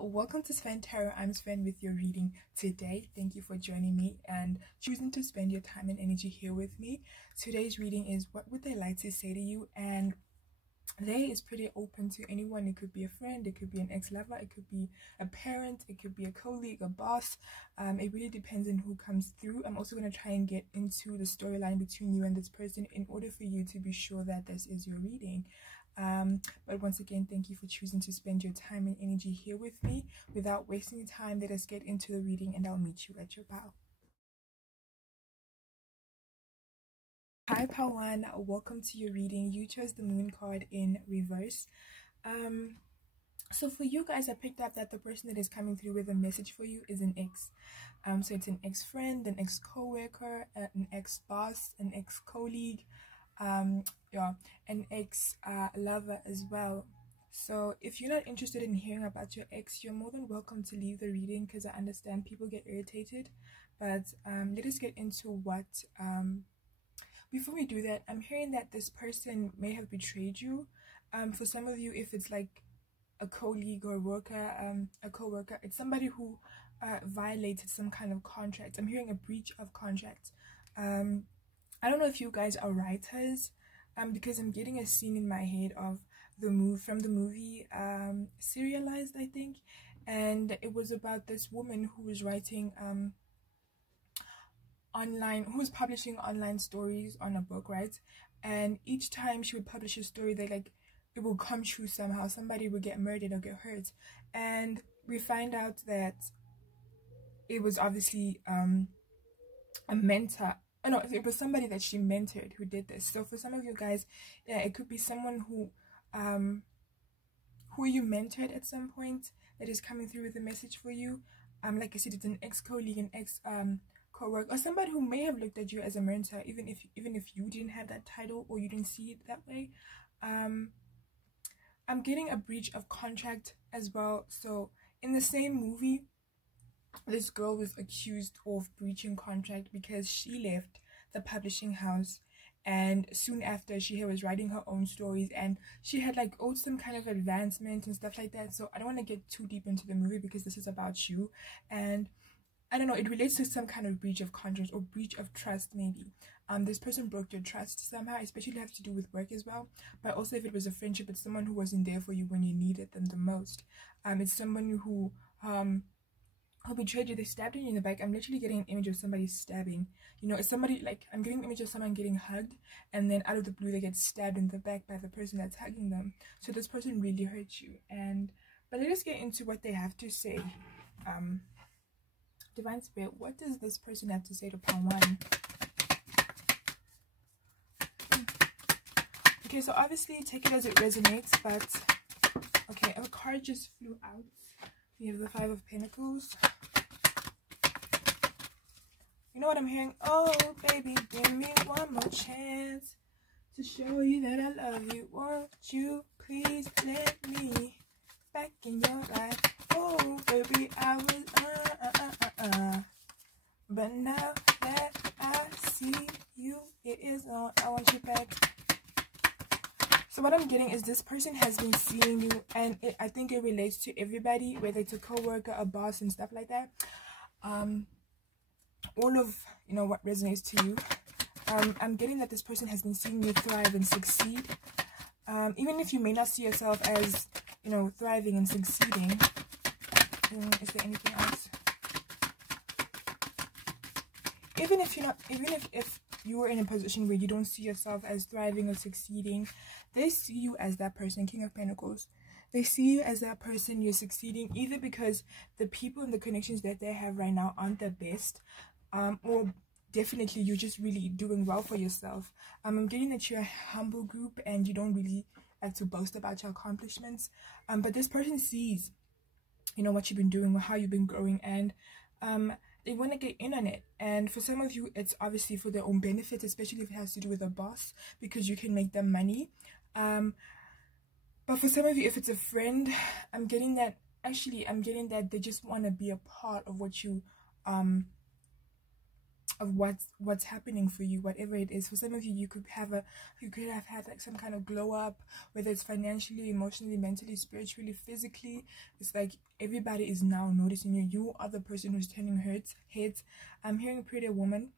welcome to Sven Tarot. I'm Sven with your reading today. Thank you for joining me and choosing to spend your time and energy here with me. Today's reading is what would they like to say to you, and today is pretty open to anyone. It could be a friend, it could be an ex-lover, it could be a parent, it could be a colleague, a boss. It really depends on who comes through. I'm also going to try and get into the storyline between you and this person in order for you to be sure that this is your reading. But once again, thank you for choosing to spend your time and energy here with me. Without wasting time, let us get into the reading and I'll meet you at your bow. Hi Pawan, welcome to your reading. You chose the moon card in reverse. So for you guys, I picked up that the person that is coming through with a message for you is an ex. So it's an ex-friend, an ex-co-worker, an ex-boss, an ex-colleague, an ex-lover as well. So if you're not interested in hearing about your ex, you're more than welcome to leave the reading, because I understand people get irritated. But let us get into what before we do that, I'm hearing that this person may have betrayed you. For some of you, if it's like a colleague or a co-worker, it's somebody who violated some kind of contract. I'm hearing a breach of contract. I don't know if you guys are writers, because I'm getting a scene in my head of the movie Serialized, I think, and it was about this woman who was writing who was publishing online stories on a book, right? And each time she would publish a story, it will come true somehow. Somebody would get murdered or get hurt, and we find out that it was obviously a mentor. Oh no, it was somebody that she mentored who did this. So for some of you guys, yeah, it could be someone who you mentored at some point that is coming through with a message for you. Like I said, it's an ex-colleague, an ex co-worker, or somebody who may have looked at you as a mentor, even if you didn't have that title or you didn't see it that way. I'm getting a breach of contract as well. So in the same movie, this girl was accused of breaching contract because she left the publishing house, and soon after she was writing her own stories, and she had owed some kind of advancement and stuff like that. So I don't want to get too deep into the movie because this is about you, and I don't know, it relates to some kind of breach of contract or breach of trust maybe. This person broke your trust somehow, especially have to do with work as well. But also if it was a friendship, it's someone who wasn't there for you when you needed them the most. It's someone who betrayed you. They stabbed you in the back. I'm literally getting an image of somebody stabbing. You know, it's somebody, I'm getting an image of someone getting hugged, and then out of the blue they get stabbed in the back by the person that's hugging them. So this person really hurt you. But let us get into what they have to say. Divine Spirit, what does this person have to say to Pawan? Okay, so obviously take it as it resonates, but okay, a card just flew out. We have the Five of Pentacles. You know what I'm hearing? Oh, baby, give me one more chance to show you that I love you. Won't you please let me back in your life? Oh, baby, I was but now that I see you, it is on. I want you back. So what I'm getting is this person has been seeing you, and I think it relates to everybody, whether it's a co-worker, a boss, and stuff like that. All of what resonates to you. I'm getting that this person has been seeing you thrive and succeed, even if you may not see yourself as thriving and succeeding. Is there anything else? Even if you were in a position where you don't see yourself as thriving or succeeding, they see you as that person. King of Pentacles. They see you as that person. You're succeeding either because the people and the connections that they have right now aren't the best, or definitely you're just really doing well for yourself. I'm getting that you're a humble group and you don't really like to boast about your accomplishments, but this person sees what you've been doing or how you've been growing, and they want to get in on it. And for some of you, it's obviously for their own benefit, especially if it has to do with a boss, because you can make them money. But for some of you, if it's a friend, I'm getting that they just want to be a part of what you what's happening for you, whatever it is. For some of you, you could have had like some kind of glow up, whether it's financially, emotionally, mentally, spiritually, physically. It's like everybody is now noticing you. You are the person who's turning heads. I'm hearing a pretty woman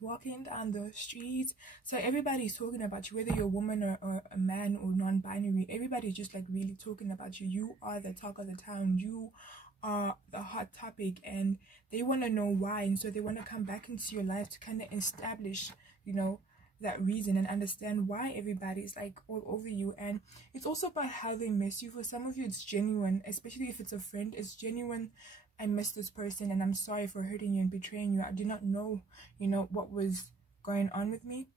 walking down the street, so everybody's talking about you, whether you're a woman or a man or non-binary. Everybody's just like really talking about you. You are the talk of the town. You are the hot topic, and they want to know why, and so they want to come back into your life to kind of establish, you know, that reason and understand why everybody's like all over you. And it's also about how they miss you. For some of you, it's genuine, especially if it's a friend. It's genuine. I miss this person and I'm sorry for hurting you and betraying you. I did not know, you know, what was going on with me.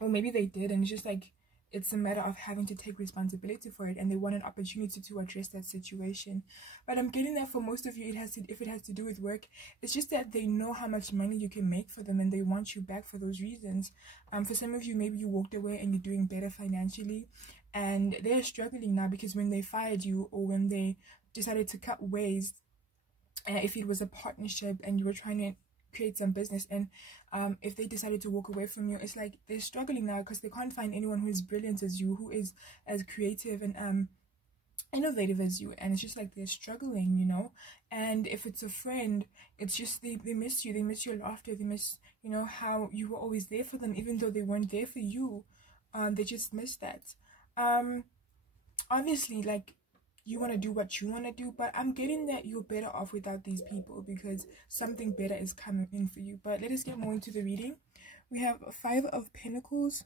Or maybe they did, and it's just like, it's a matter of having to take responsibility for it, and they want an opportunity to address that situation. But I'm getting that for most of you, if it has to do with work, it's just that they know how much money you can make for them, and they want you back for those reasons. For some of you, maybe you walked away and you're doing better financially, and they're struggling now because when they fired you, or when they decided to cut ways, if it was a partnership and you were trying to create some business, and if they decided to walk away from you, it's like they're struggling now because they can't find anyone who is brilliant as you, who is as creative and innovative as you, and it's just like they're struggling, you know. And if it's a friend, it's just they miss you. They miss your laughter. They miss, you know, how you were always there for them even though they weren't there for you. They just miss that. Obviously, like, you want to do what you want to do, but I'm getting that you're better off without these people because something better is coming in for you. But let us get more into the reading. We have 5 of Pentacles.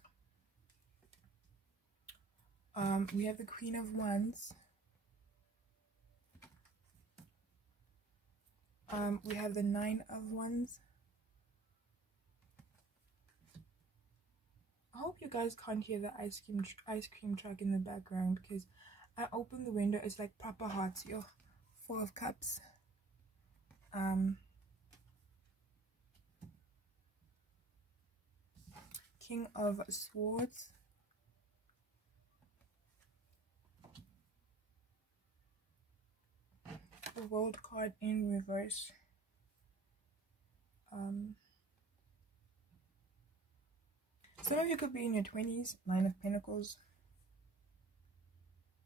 We have the Queen of Wands. We have the 9 of Wands. I hope you guys can't hear the ice cream truck in the background because I opened the window. It's like proper hot here. 4 of Cups. King of Swords. The World card in reverse. Some of you could be in your 20s. 9 of Pentacles.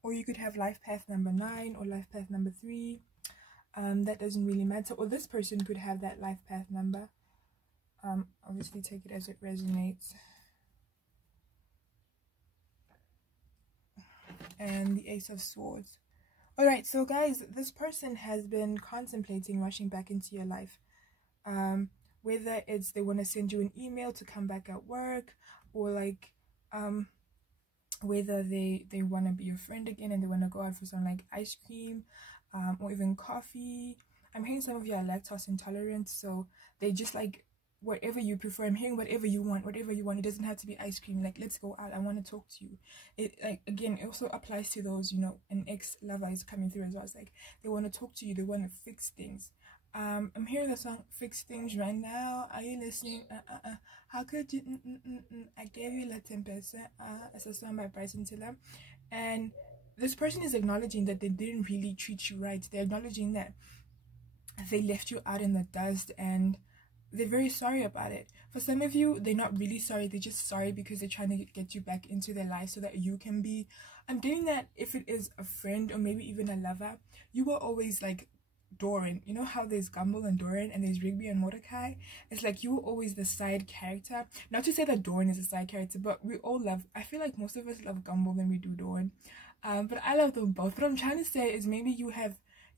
Or you could have life path number 9 or life path number 3. That doesn't really matter. Or this person could have that life path number. Obviously take it as it resonates. And the Ace of Swords. Alright, so guys, this person has been contemplating rushing back into your life. Whether it's they want to send you an email to come back at work, or like whether they want to be your friend again and they want to go out for some like ice cream, or even coffee. I'm hearing some of you are lactose intolerant, so they just like whatever you prefer. I'm hearing whatever you want. It doesn't have to be ice cream. Like, let's go out, I want to talk to you. It, like, again, it also applies to those, you know, an ex-lover is coming through as well. It's like they want to talk to you, they want to fix things. I'm hearing the song Fix Things right now. Are you listening? How could you? I gave you La Tempesta. It's a song by Bryson Tiller. And this person is acknowledging that they didn't really treat you right. They're acknowledging that they left you out in the dust, and they're very sorry about it. For some of you, they're not really sorry. They're just sorry because they're trying to get you back into their life so that you can be. I'm getting that if it is a friend or maybe even a lover, you were always like Doran. You know how there's Gumball and Doran and there's Rigby and Mordecai? It's like you were always the side character. Not to say that Doran is a side character, but we all love, I feel like most of us love Gumball than we do Doran. But I love them both. What I'm trying to say is maybe you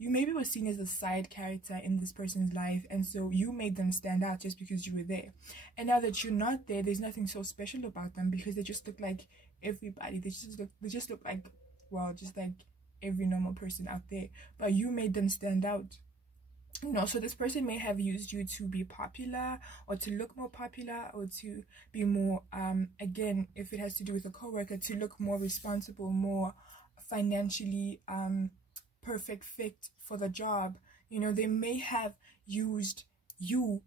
maybe were seen as a side character in this person's life, and so you made them stand out just because you were there. And now that you're not there, there's nothing so special about them because they just look like everybody. They just look like, well, just like every normal person out there, but you made them stand out, you know. So this person may have used you to be popular, or to look more popular, or to be more again, if it has to do with a co-worker, to look more responsible, more financially perfect fit for the job. You know, they may have used you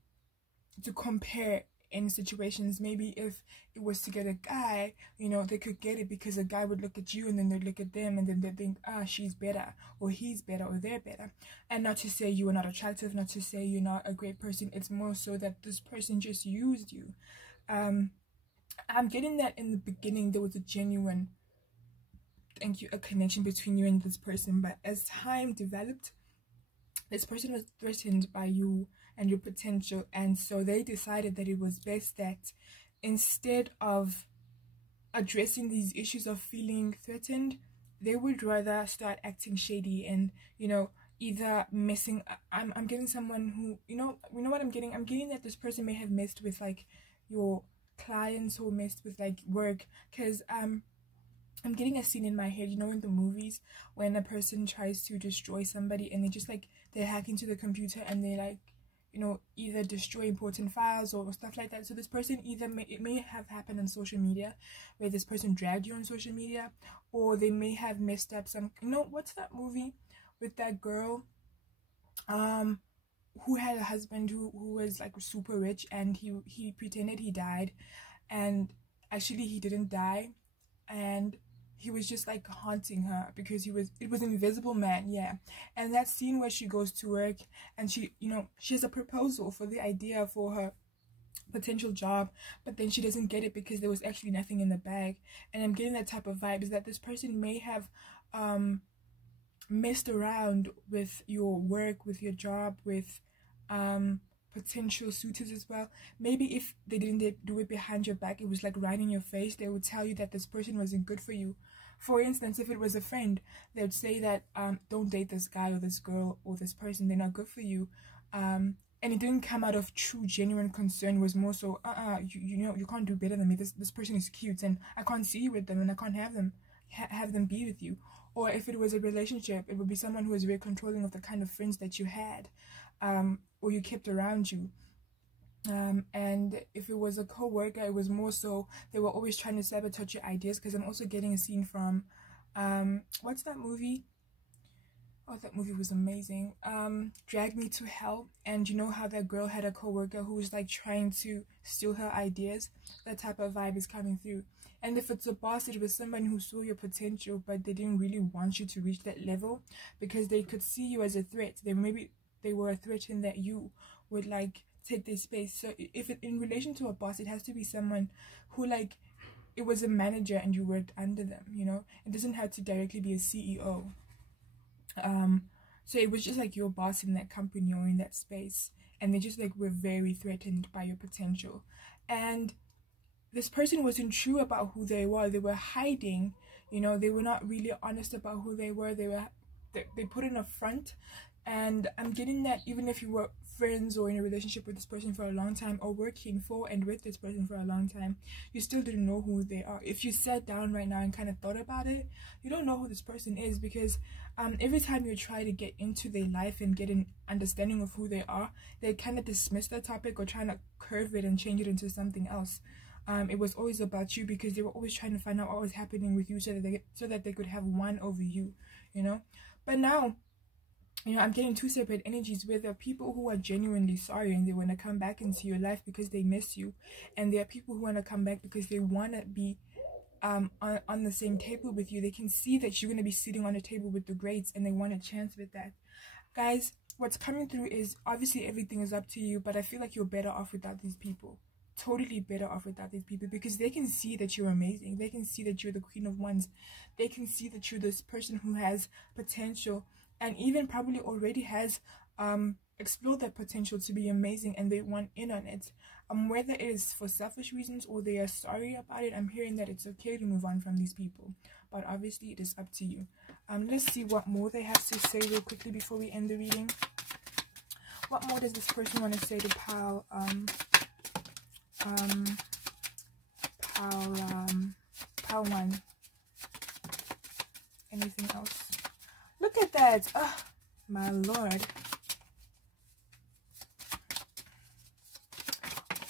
to compare in situations. Maybe if it was to get a guy, you know, they could get it because a guy would look at you and then they'd look at them and then they'd think, ah, she's better or he's better or they're better. And not to say you are not attractive, not to say you're not a great person. It's more so that this person just used you. I'm getting that in the beginning there was a genuine, a connection between you and this person, but as time developed, this person was threatened by you and your potential, and so they decided that it was best that instead of addressing these issues of feeling threatened, they would rather start acting shady and, you know, either messing. I'm getting someone who, you know what I'm getting? I'm getting that this person may have messed with like your clients or messed with like work, because I'm getting a scene in my head, you know, in the movies when a person tries to destroy somebody and they just like, they hack into the computer and they like, you know, either destroy important files or stuff like that. So this person either it may have happened on social media where this person dragged you on social media, or they may have messed up some, you know, what's that movie with that girl who had a husband who was like super rich, and he pretended he died and actually he didn't die, and he was just like haunting her because it was an invisible man. Yeah. And that scene where she goes to work and she, you know, she has a proposal for the idea for her potential job, but then she doesn't get it because there was actually nothing in the bag. And I'm getting that type of vibe, is that this person may have messed around with your work, with your job, with potential suitors as well. Maybe if they didn't do it behind your back, it was like right in your face, they would tell you that this person wasn't good for you. For instance, if it was a friend, they would say that don't date this guy or this girl or this person, they're not good for you. And it didn't come out of true genuine concern. It was more so you know, you can't do better than me, this person is cute and I can't see you with them and I can't have them be with you. Or if it was a relationship, it would be someone who was very controlling of the kind of friends that you had or you kept around you. And if it was a co-worker, it was more so they were always trying to sabotage your ideas, because I'm also getting a scene from what's that movie? Oh, that movie was amazing. Drag Me to Hell. And you know how that girl had a co-worker who was like trying to steal her ideas? That type of vibe is coming through. And if it's a boss, it was someone who saw your potential, but they didn't really want you to reach that level because they could see you as a threat. They were threatened that you would like take their space. So if it, in relation to a boss, it has to be someone who like, it was a manager and you worked under them, you know? It doesn't have to directly be a CEO. So it was just like your boss in that company or in that space, and they just like were very threatened by your potential. And this person wasn't true about who they were hiding, you know, they were not really honest about who they were. They put in a front. And I'm getting that even if you were friends or in a relationship with this person for a long time, or working for and with this person for a long time, you still didn't know who they are. If you sat down right now and kind of thought about it, you don't know who this person is, because every time you try to get into their life and get an understanding of who they are, they kind of dismiss the topic or trying to curve it and change it into something else. It was always about you, because they were always trying to find out what was happening with you so that they could have one over you, you know. But now, you know, I'm getting two separate energies, where there are people who are genuinely sorry and they want to come back into your life because they miss you, and there are people who want to come back because they want to be on the same table with you. They can see that you're going to be sitting on a table with the greats, and they want a chance with that. Guys, what's coming through is obviously everything is up to you, but I feel like you're better off without these people. Totally better off without these people, because they can see that you're amazing. They can see that you're the queen of wands. They can see that you're this person who has potential, and even probably already has explored that potential to be amazing, and they want in on it. Whether it is for selfish reasons or they are sorry about it, I'm hearing that it's okay to move on from these people, but obviously it is up to you. Let's see what more they have to say real quickly before we end the reading. What more does this person want to say to Pal 1? Anything else? Look at that. Oh, my lord.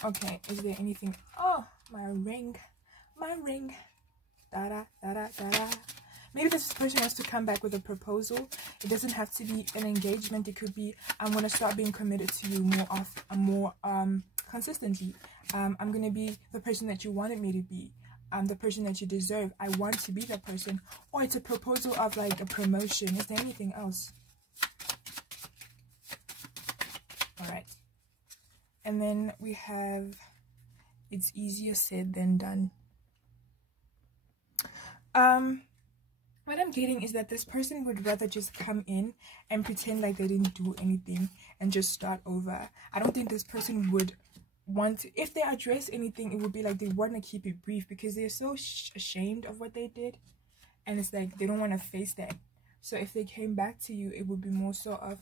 Okay, is there anything? Oh, my ring. Da-da. Maybe this person wants to come back with a proposal. It doesn't have to be an engagement. It could be, I'm going to start being committed to you more consistently. I'm gonna be the person that you wanted me to be. I'm the person that you deserve. I want to be that person. Or it's a proposal of like a promotion. Is there anything else? All right. And then we have, it's easier said than done. What I'm getting is that this person would rather just come in and pretend like they didn't do anything and just start over. I don't think this person would want to, if they address anything, it would be like they want to keep it brief because they're so ashamed of what they did, and it's like they don't want to face that. So if they came back to you, it would be more so of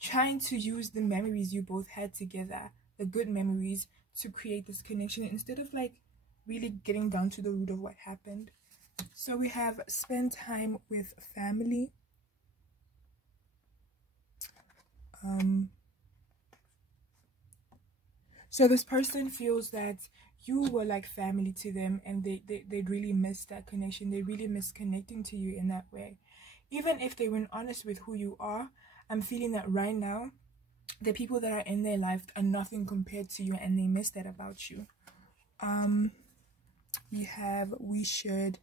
trying to use the memories you both had together, the good memories, to create this connection instead of like really getting down to the root of what happened. So we have spend time with family. So this person feels that you were like family to them, and they really miss that connection. They really miss connecting to you in that way. Even if they weren't honest with who you are, I'm feeling that right now, the people that are in their life are nothing compared to you, and they miss that about you. We have, we should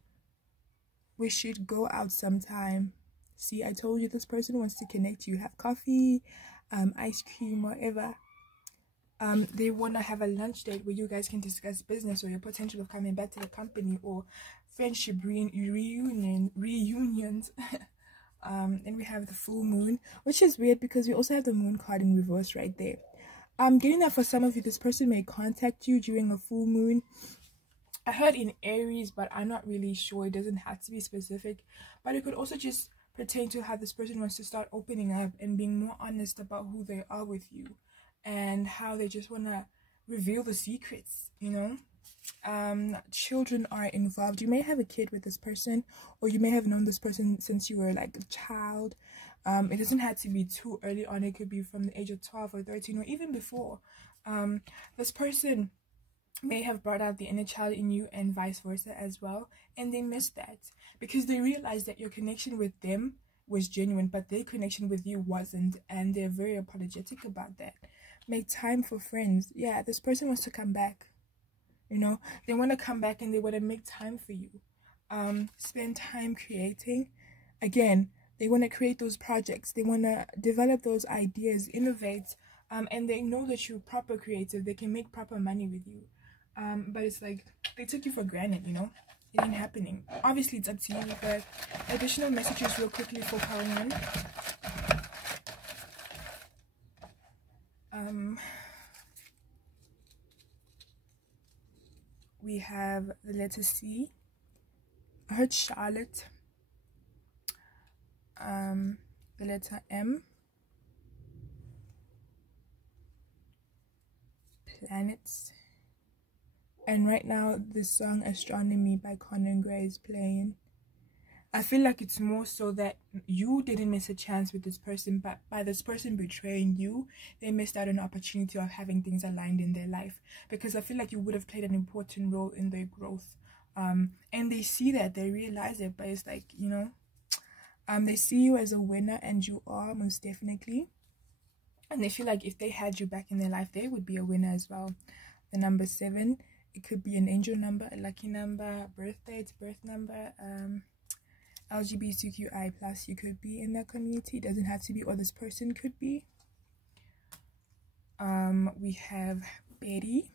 go out sometime. See, I told you this person wants to connect you. Have coffee, ice cream, whatever. They want to have a lunch date where you guys can discuss business or your potential of coming back to the company, or friendship reunions. And we have the full moon, which is weird because we also have the moon card in reverse right there. I'm getting that for some of you, this person may contact you during a full moon. I heard in Aries, but I'm not really sure. It doesn't have to be specific, but it could also just pertain to how this person wants to start opening up and being more honest about who they are with you, and how they just want to reveal the secrets, you know. Children are involved. You may have a kid with this person, or you may have known this person since you were like a child. It doesn't have to be too early on. It could be from the age of 12 or 13 or even before. This person may have brought out the inner child in you, and vice versa as well, and they missed that because they realized that your connection with them was genuine, but their connection with you wasn't, and they're very apologetic about that. Make time for friends. Yeah, this person wants to come back, you know. They want to come back and they want to make time for you. Spend time creating. Again, they want to create those projects, they want to develop those ideas, innovate, and they know that you're proper creative, they can make proper money with you. But it's like they took you for granted, you know. It ain't happening. Obviously it's up to you, but additional messages real quickly for Caroline. We have the letter C. I heard Charlotte. The letter M. Planets. And right now the song Astronomy by Conan Gray is playing. I feel like it's more so that you didn't miss a chance with this person, but by this person betraying you, they missed out on an opportunity of having things aligned in their life, because I feel like you would have played an important role in their growth. And they see that, they realize it, but it's like, you know, they see you as a winner, and you are, most definitely. And they feel like if they had you back in their life, they would be a winner as well. The number 7, it could be an angel number, a lucky number, birth date, birth number, LGBTQI+, you could be in that community. It doesn't have to be, or this person could be. We have Betty.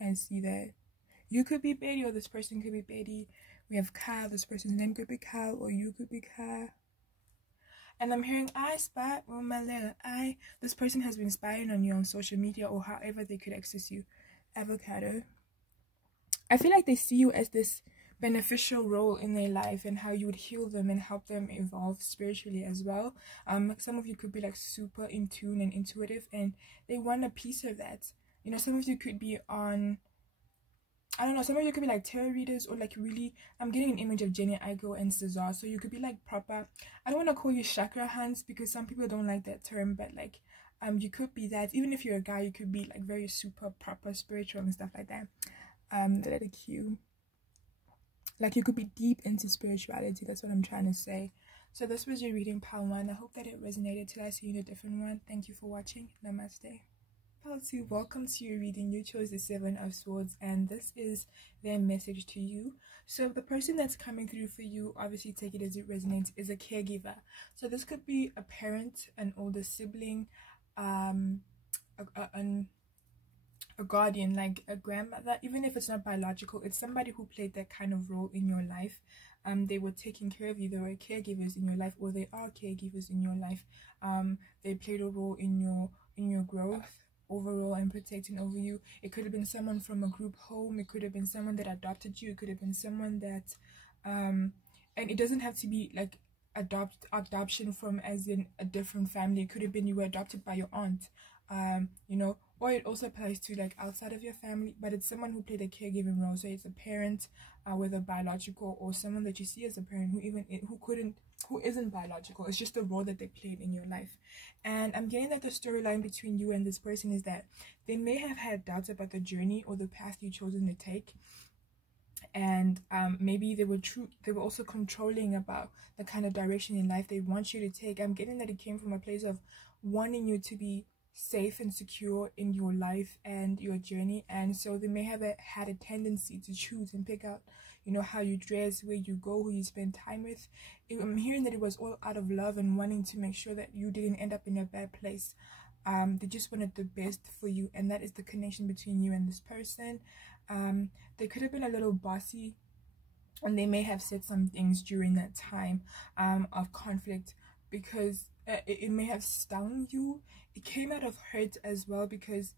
I see that. You could be Betty, or this person could be Betty. We have Kyle. This person's name could be Kyle, or you could be Kyle. And I'm hearing I spy on my little eye. This person has been spying on you on social media, or however they could access you. Avocado. I feel like they see you as this beneficial role in their life, and how you would heal them and help them evolve spiritually as well. Some of you could be like super in tune and intuitive, and they want a piece of that. You know, some of you could be on, I don't know, some of you could be like tarot readers, or like really, I'm getting an image of Jenny Igo and Cesar. So you could be like proper, I don't want to call you chakra hunts because some people don't like that term, but like you could be that. Even if you're a guy, you could be like very super proper spiritual and stuff like that. The letter Q. Like you could be deep into spirituality. That's what I'm trying to say. So this was your reading, pile 1. I hope that it resonated. Till I see you in a different one. Thank you for watching. Namaste. Pile 2, welcome to your reading. You chose the 7 of Swords, and this is their message to you. So the person that's coming through for you, obviously take it as it resonates, is a caregiver. So this could be a parent, an older sibling, a guardian, like a grandmother. Even if it's not biological, it's somebody who played that kind of role in your life. They were taking care of you. They were caregivers in your life, or they are caregivers in your life. They played a role in your growth overall and protecting over you. It could have been someone from a group home. It could have been someone that adopted you. It could have been someone that and it doesn't have to be like adoption from as in a different family. It could have been you were adopted by your aunt, you know, or it also applies to like outside of your family, but it's someone who played a caregiving role. So it's a parent, whether biological, or someone that you see as a parent who isn't biological. It's just the role that they played in your life. And I'm getting that the storyline between you and this person is that they may have had doubts about the journey or the path you've chosen to take, and maybe they were also controlling about the kind of direction in life they want you to take. I'm getting that it came from a place of wanting you to be safe and secure in your life and your journey, and so they may have had a tendency to choose and pick out, you know, how you dress, where you go, who you spend time with. I'm hearing that it was all out of love and wanting to make sure that you didn't end up in a bad place. They just wanted the best for you, and that is the connection between you and this person. They could have been a little bossy, and they may have said some things during that time of conflict, because it may have stung you. It came out of hurt as well, because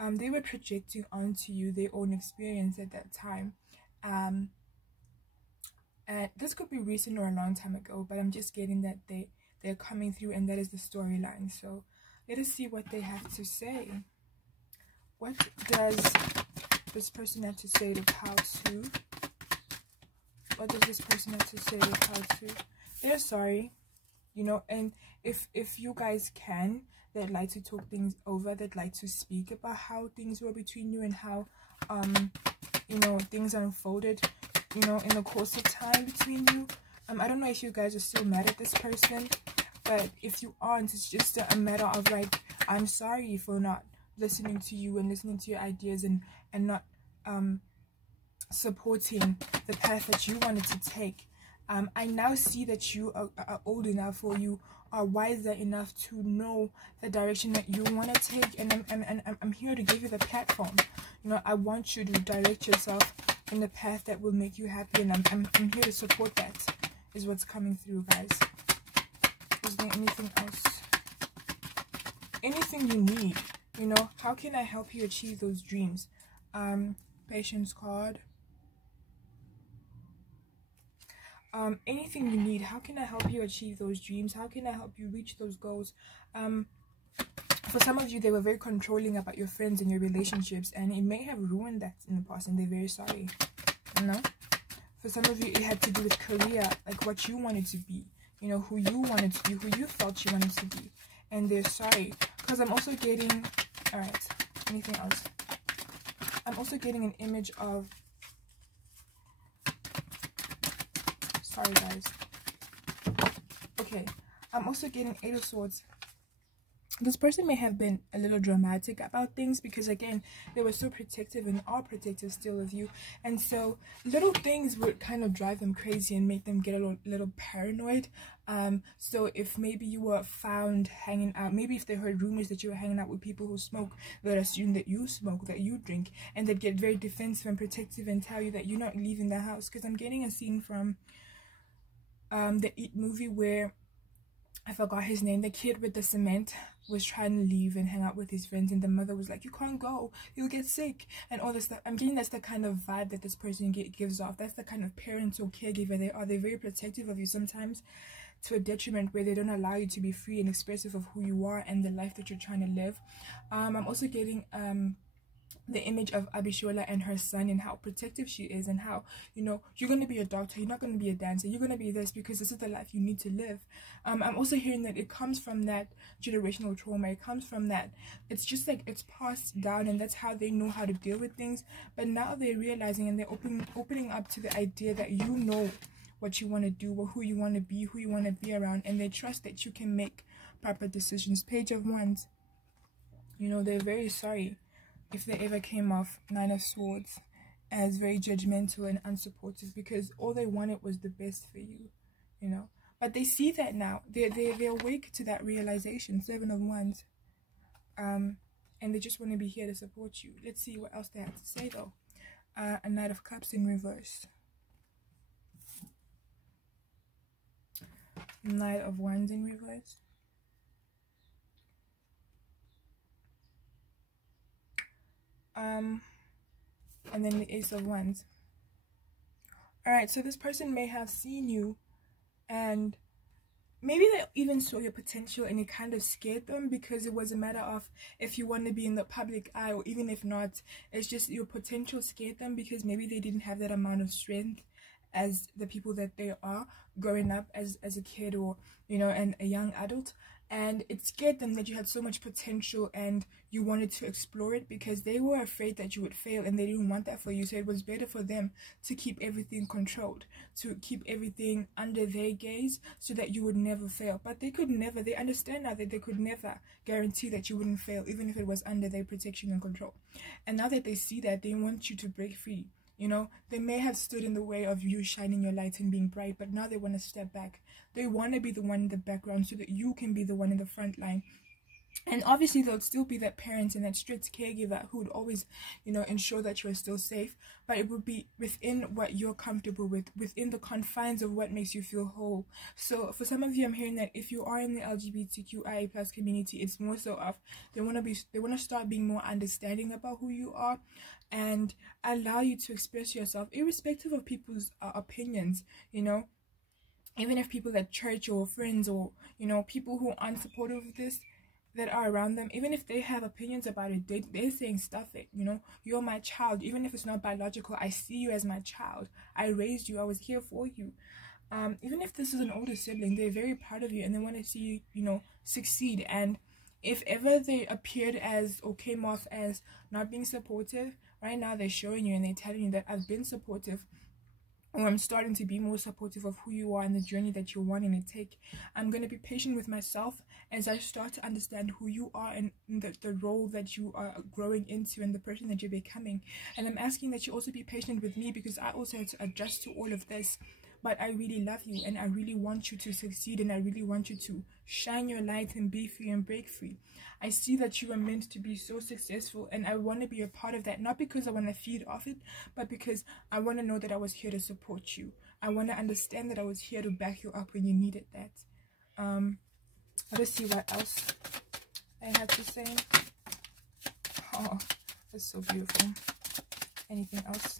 they were projecting onto you their own experience at that time. And this could be recent or a long time ago, but I'm just getting that they're coming through, and that is the storyline. So let us see what they have to say. What does this person have to say to pile 2? What does this person have to say to pile 2? They're sorry, you know, and if you guys can, they'd like to talk things over. They'd like to speak about how things were between you and how you know, things unfolded, you know, in the course of time between you. I don't know if you guys are still mad at this person, but if you aren't, it's just a matter of like, I'm sorry for not listening to you and listening to your ideas and not supporting the path that you wanted to take. I now see that you are old enough, or you are wiser enough to know the direction that you want to take, and I'm here to give you the platform. You know, I want you to direct yourself in the path that will make you happy, and I'm here to support that, is what's coming through, guys. Is there anything else? Anything you need, you know? How can I help you achieve those dreams? Patience card. Anything you need. How can I help you achieve those dreams? How can I help you reach those goals? For some of you, they were very controlling about your friends and your relationships, and it may have ruined that in the past, and they're very sorry, you know? For some of you, it had to do with career, like what you wanted to be, you know, who you wanted to be, who you felt you wanted to be, and they're sorry. Because I'm also getting, all right, anything else? I'm also getting an image of, sorry guys, okay, I'm also getting 8 of Swords. This person may have been a little dramatic about things, because again, they were so protective and are protective still of you, and so little things would kind of drive them crazy and make them get a little paranoid. So if maybe you were found hanging out, maybe if they heard rumors that you were hanging out with people who smoke, they'd assume that you smoke, that you drink, and they'd get very defensive and protective and tell you that you're not leaving the house. Because I'm getting a scene from the It movie where, I forgot his name, the kid with the cement was trying to leave and hang out with his friends, and the mother was like, you can't go, you'll get sick, and all this stuff. I'm getting that's the kind of vibe that this person gives off. That's the kind of parent or caregiver they are. They're very protective of you, sometimes to a detriment, where they don't allow you to be free and expressive of who you are and the life that you're trying to live. I'm also getting the image of Abishola and her son and how protective she is, and how, you know, you're going to be a doctor, you're not going to be a dancer, you're going to be this because this is the life you need to live. I'm also hearing that it comes from that generational trauma. It comes from that, it's just like it's passed down, and that's how they know how to deal with things. But now they're realizing, and they're opening up to the idea that you know what you want to do, or who you want to be around, and they trust that you can make proper decisions. Page of Wands, you know, they're very sorry if they ever came off Nine of Swords as very judgmental and unsupportive, because all they wanted was the best for you, you know. But they see that now. They're awake to that realization. Seven of Wands. And they just want to be here to support you. Let's see what else they have to say, though. A Knight of Cups in reverse. Knight of Wands in reverse. And then the Ace of Wands. Alright, so this person may have seen you, and maybe they even saw your potential, and it kind of scared them, because it was a matter of if you want to be in the public eye, or even if not, it's just your potential scared them, because maybe they didn't have that amount of strength as the people that they are growing up as a kid, or, you know, and a young adult. And it scared them that you had so much potential and you wanted to explore it, because they were afraid that you would fail, and they didn't want that for you. So it was better for them to keep everything controlled, to keep everything under their gaze, so that you would never fail. But they could never, they understand now that they could never guarantee that you wouldn't fail, even if it was under their protection and control. And now that they see that, they want you to break free. You know, they may have stood in the way of you shining your light and being bright, but now they want to step back. They want to be the one in the background, so that you can be the one in the front line. And obviously there'll still be that parent and that strict caregiver who would always, you know, ensure that you are still safe, but it would be within what you're comfortable with, within the confines of what makes you feel whole. So for some of you, I'm hearing that if you are in the LGBTQIA plus community, it's more so of they want to start being more understanding about who you are, and allow you to express yourself irrespective of people's opinions, you know. Even if people at church or friends, or, you know, people who aren't supportive of this, that are around them, even if they have opinions about it, they're saying stuff it, you know. You're my child, even if it's not biological. I see you as my child. I raised you. I was here for you. Even if this is an older sibling, they're very proud of you, and they want to see you, you know, succeed. And if ever they appeared as, or came off as not being supportive, right now they're showing you and they're telling you that I've been supportive, or I'm starting to be more supportive of who you are and the journey that you're wanting to take. I'm going to be patient with myself as I start to understand who you are and the role that you are growing into and the person that you're becoming. And I'm asking that you also be patient with me, because I also had to adjust to all of this. But I really love you, and I really want you to succeed, and I really want you to shine your light and be free and break free. I see that you are meant to be so successful, and I want to be a part of that, not because I want to feed off it, but because I want to know that I was here to support you. I want to understand that I was here to back you up when you needed that. Let's see what else I have to say. Oh, that's so beautiful. Anything else?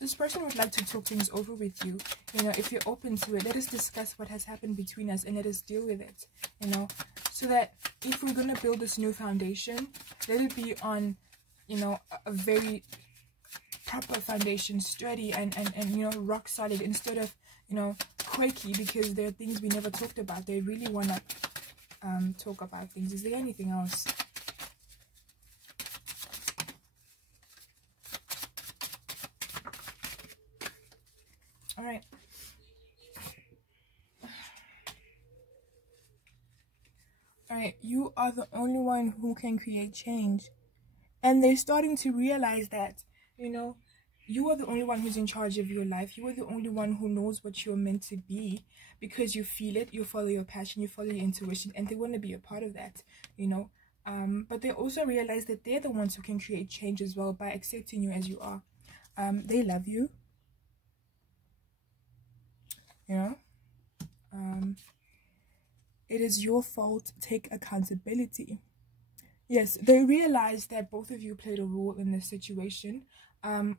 This person would like to talk things over with you. You know, if you're open to it, let us discuss what has happened between us and let us deal with it. You know, so that if we're going to build this new foundation, let it be on, you know, a very proper foundation, sturdy and you know, rock solid, instead of, you know, quaky, because there are things we never talked about. They really want to talk about things. Is there anything else? All right. Alright, you are the only one who can create change. And they're starting to realize that, you know, you are the only one who's in charge of your life. You are the only one who knows what you're meant to be, because you feel it, you follow your passion, you follow your intuition, and they want to be a part of that, you know. But they also realize that they're the ones who can create change as well by accepting you as you are. They love you. You know, it is your fault. Take accountability. Yes, they realized that both of you played a role in this situation.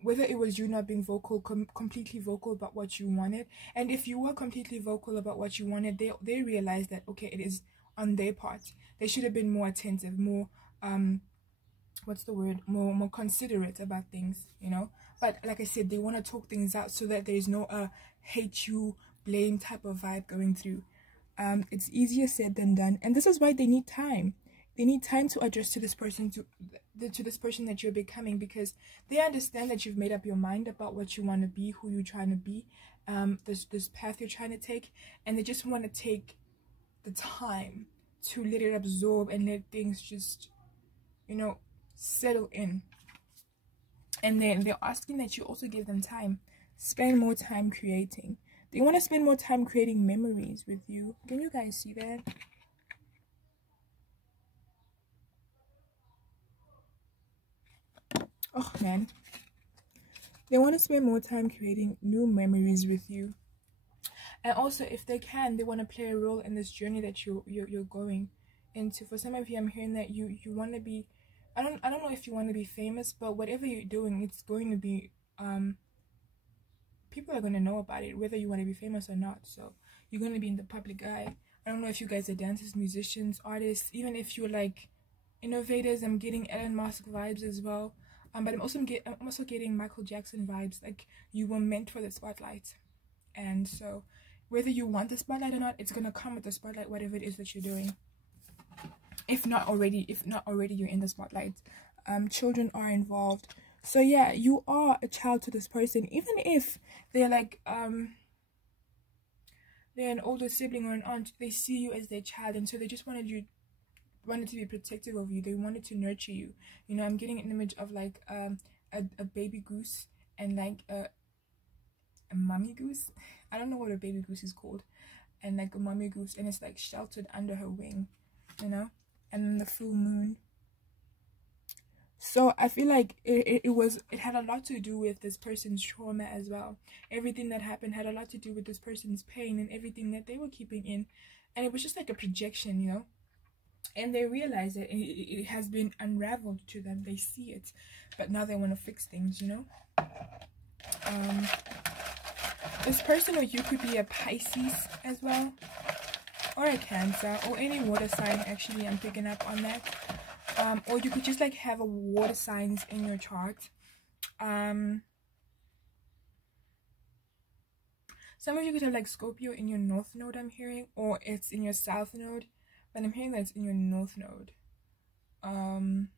Whether it was you not being vocal, completely vocal about what you wanted, and if you were completely vocal about what you wanted, they realized that, okay, it is on their part. They should have been more attentive, more what's the word, more considerate about things, you know. But like I said, they want to talk things out so that there's no hate you, blame type of vibe going through. It's easier said than done, and this is why they need time. They need time to adjust to this person, to this person that you're becoming, because they understand that you've made up your mind about what you want to be, who you're trying to be, this path you're trying to take, and they just want to take the time to let it absorb and let things just, you know, settle in. And then they're asking that you also give them time. Spend more time creating. They want to spend more time creating memories with you. Can you guys see that? Oh man, they want to spend more time creating new memories with you, and also if they can, they want to play a role in this journey that you're going into. For some of you, I'm hearing that you want to be, I don't know if you want to be famous, but whatever you're doing, it's going to be people are going to know about it, whether you want to be famous or not. So you're going to be in the public eye. I don't know if you guys are dancers, musicians, artists, even if you're like innovators. I'm getting Elon Musk vibes as well. But I'm also getting Michael Jackson vibes. Like, you were meant for the spotlight, and so whether you want the spotlight or not, it's gonna come with the spotlight, whatever it is that you're doing. If not already, you're in the spotlight. Children are involved, so yeah, you are a child to this person, even if they're like they're an older sibling or an aunt. They see you as their child, and so they just wanted to be protective of you. They wanted to nurture you. You know, I'm getting an image of like a baby goose and like a mommy goose. I don't know what a baby goose is called, and like a mommy goose, and it's like sheltered under her wing, you know, and then the full moon. So I feel like it had a lot to do with this person's trauma as well. Everything that happened had a lot to do with this person's pain and everything that they were keeping in, and it was just like a projection, you know. And they realize that it has been unraveled to them. They see it, but now they want to fix things, you know. This person or you could be a Pisces as well, or a Cancer, or any water sign. Actually, I'm picking up on that. Or you could just like have a water signs in your chart. Some of you could have like Scorpio in your north node, I'm hearing, or it's in your south node. But I'm hearing that it's in your north node. Alright.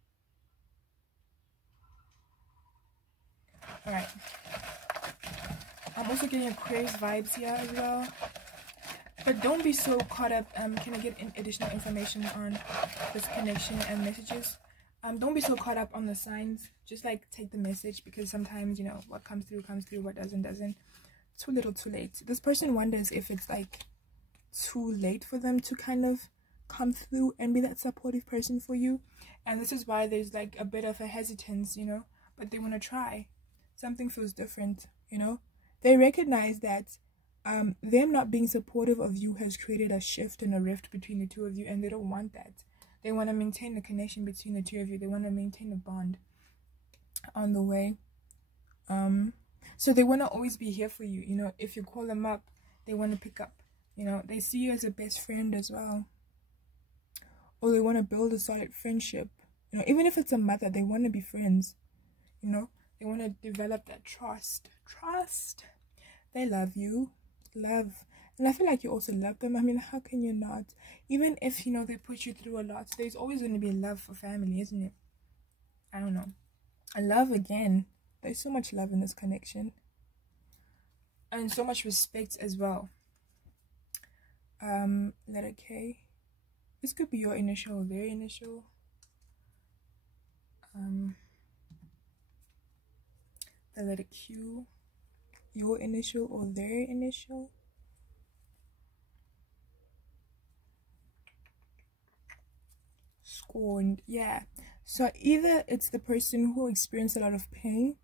I'm also getting Aquarius vibes here as well. But don't be so caught up. Can I get additional information on this connection and messages? Don't be so caught up on the signs. Just like take the message, because sometimes, you know, what comes through, what doesn't. Too little, too late. This person wonders if it's like too late for them to kind of come through and be that supportive person for you, and this is why there's like a bit of a hesitance, you know, but they want to try. Something feels different, you know. They recognize that them not being supportive of you has created a shift and a rift between the two of you, and they don't want that. They want to maintain the connection between the two of you. They want to maintain a bond on the way. So they want to always be here for you, you know. If you call them up, they want to pick up, you know. They see you as a best friend as well. Or they want to build a solid friendship, you know. Even if it's a mother, they want to be friends, you know. They want to develop that trust. They love you, and I feel like you also love them. I mean, how can you not? Even if, you know, they put you through a lot, there's always going to be love for family, isn't it? I don't know. I love again. There's so much love in this connection, and so much respect as well. Letter K. This could be your initial or their initial. The letter Q. Your initial or their initial. Scorned. Yeah. So either it's the person who experienced a lot of pain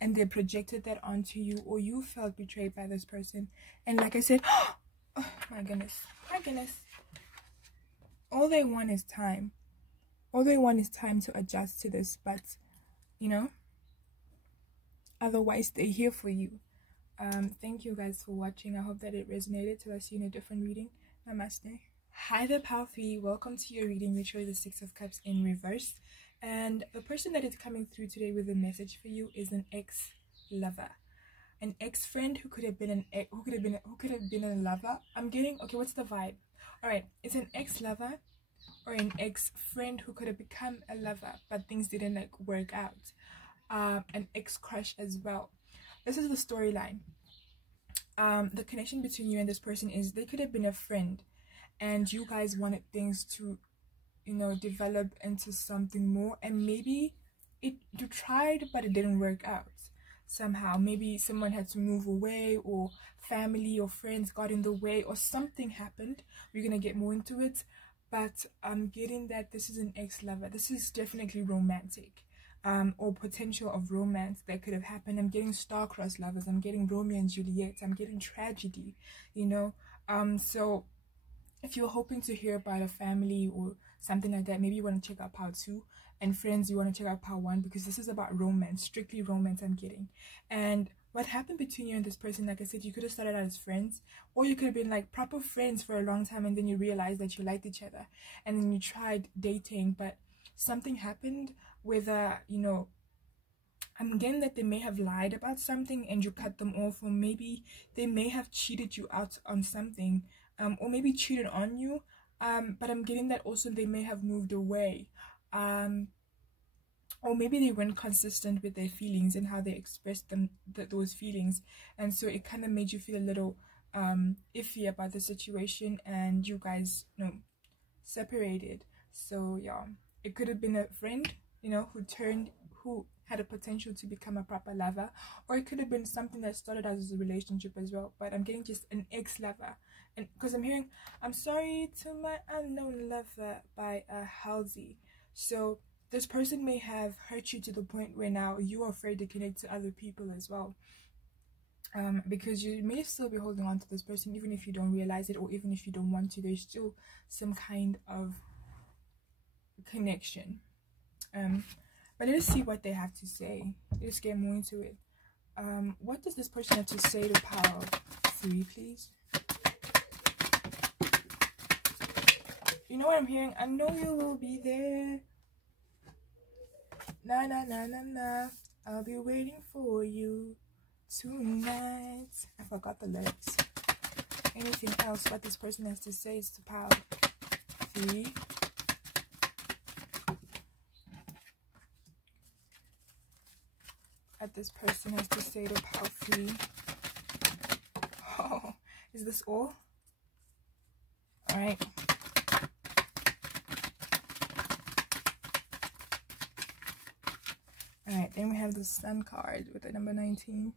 and they projected that onto you, or you felt betrayed by this person. And like I said, oh my goodness. All they want is time. All they want is time to adjust to this, but, you know, otherwise they're here for you. Thank you guys for watching. I hope that it resonated. Till I see you in a different reading. Namaste. Hi there, Pal 3. Welcome to your reading, which is the Six of Cups in reverse. And the person that is coming through today with a message for you is an ex-lover, an ex-friend who could have been an ex, who could have been a lover. I'm getting okay. What's the vibe? All right, it's an ex-lover or an ex-friend who could have become a lover, but things didn't like work out. An ex-crush as well. This is the storyline. The connection between you and this person is they could have been a friend, and you guys wanted things to, develop into something more, and maybe you tried but it didn't work out somehow. Maybe someone had to move away, or family or friends got in the way, or something happened. We're gonna get more into it, but I'm getting that this is an ex-lover. This is definitely romantic, or potential of romance that could have happened. I'm getting star-crossed lovers. I'm getting Romeo and Juliet. I'm getting tragedy, so if you're hoping to hear about a family or something like that, maybe you want to check out part 2, and friends, you want to check out part 1, because this is about romance, strictly romance. I'm getting. And what happened between you and this person, like I said, you could have started out as friends, or you could have been like proper friends for a long time, and then you realized that you liked each other, and then you tried dating, but something happened, whether I'm getting that they may have lied about something and you cut them off, or maybe they may have cheated you out on something, or maybe cheated on you, but I'm getting that also they may have moved away, or maybe they weren't consistent with their feelings and how they expressed those feelings, and so it kind of made you feel a little iffy about the situation, and you guys separated. So yeah, it could have been a friend who had a potential to become a proper lover, or it could have been something that started as a relationship as well, but I'm getting just an ex-lover. And because I'm hearing "I'm Sorry to My Unknown Lover" by Halsey, so this person may have hurt you to the point where now you're afraid to connect to other people as well, because you may still be holding on to this person, even if you don't realize it, or even if you don't want to. There's still some kind of connection. But let's see what they have to say. Let's get more into it. What does this person have to say to Power 3, please? You know what I'm hearing? I know you will be there. Na na na na na. I'll be waiting for you tonight. I forgot the lyrics. Anything else? What this person has to say is to Power 3. What this person has to say to Power 3. Oh, is this all? Alright. Alright, then we have the Sun card with the number 19.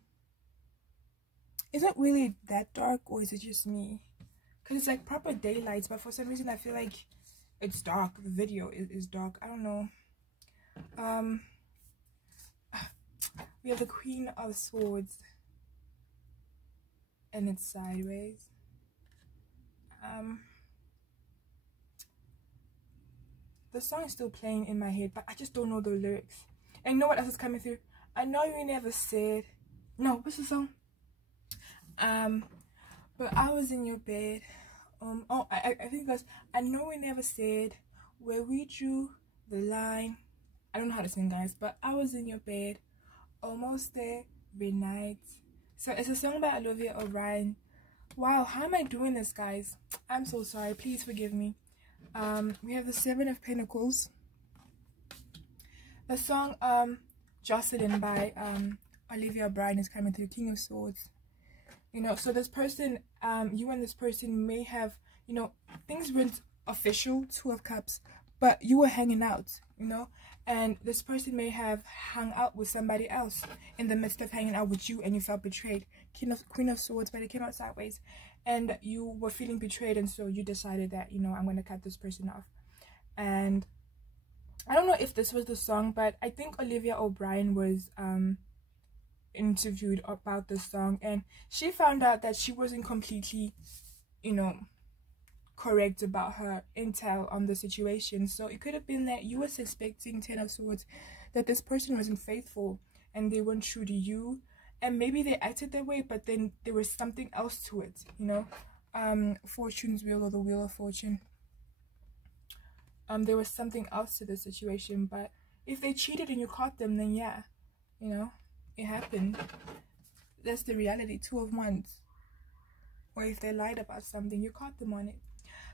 Is it really that dark, or is it just me? Because it's like proper daylights, but for some reason I feel like it's dark. The video is dark. I don't know. We have the Queen of Swords, and it's sideways. The song is still playing in my head, but I just don't know the lyrics. And you know what else is coming through? I know you never said. No, what's the song? But I was in your bed. I think that's. I know we never said where we drew the line. I don't know how to sing, guys, but I was in your bed. Almost there, every night. So it's a song by Olivia O'Brien. Wow, how am I doing this, guys? I'm so sorry. Please forgive me. We have the 7 of Pentacles. The song Jocelyn by Olivia O'Brien is coming through. King of Swords. So this person, you and this person may have, things weren't official, 2 of Cups, but you were hanging out, and this person may have hung out with somebody else in the midst of hanging out with you, and you felt betrayed. Queen of Swords, but it came out sideways, and you were feeling betrayed, and so you decided that, I'm going to cut this person off. And I don't know if this was the song, but I think Olivia O'Brien was interviewed about this song, and she found out that she wasn't completely, correct about her intel on the situation. So it could have been that you were suspecting, 10 of Swords, that this person wasn't faithful and they weren't true to you, and maybe they acted that way, but then there was something else to it, Fortune's wheel or the Wheel of Fortune. There was something else to the situation, but if they cheated and you caught them, then yeah, you know, it happened. That's the reality, 2 of Wands. Or if they lied about something, you caught them on it.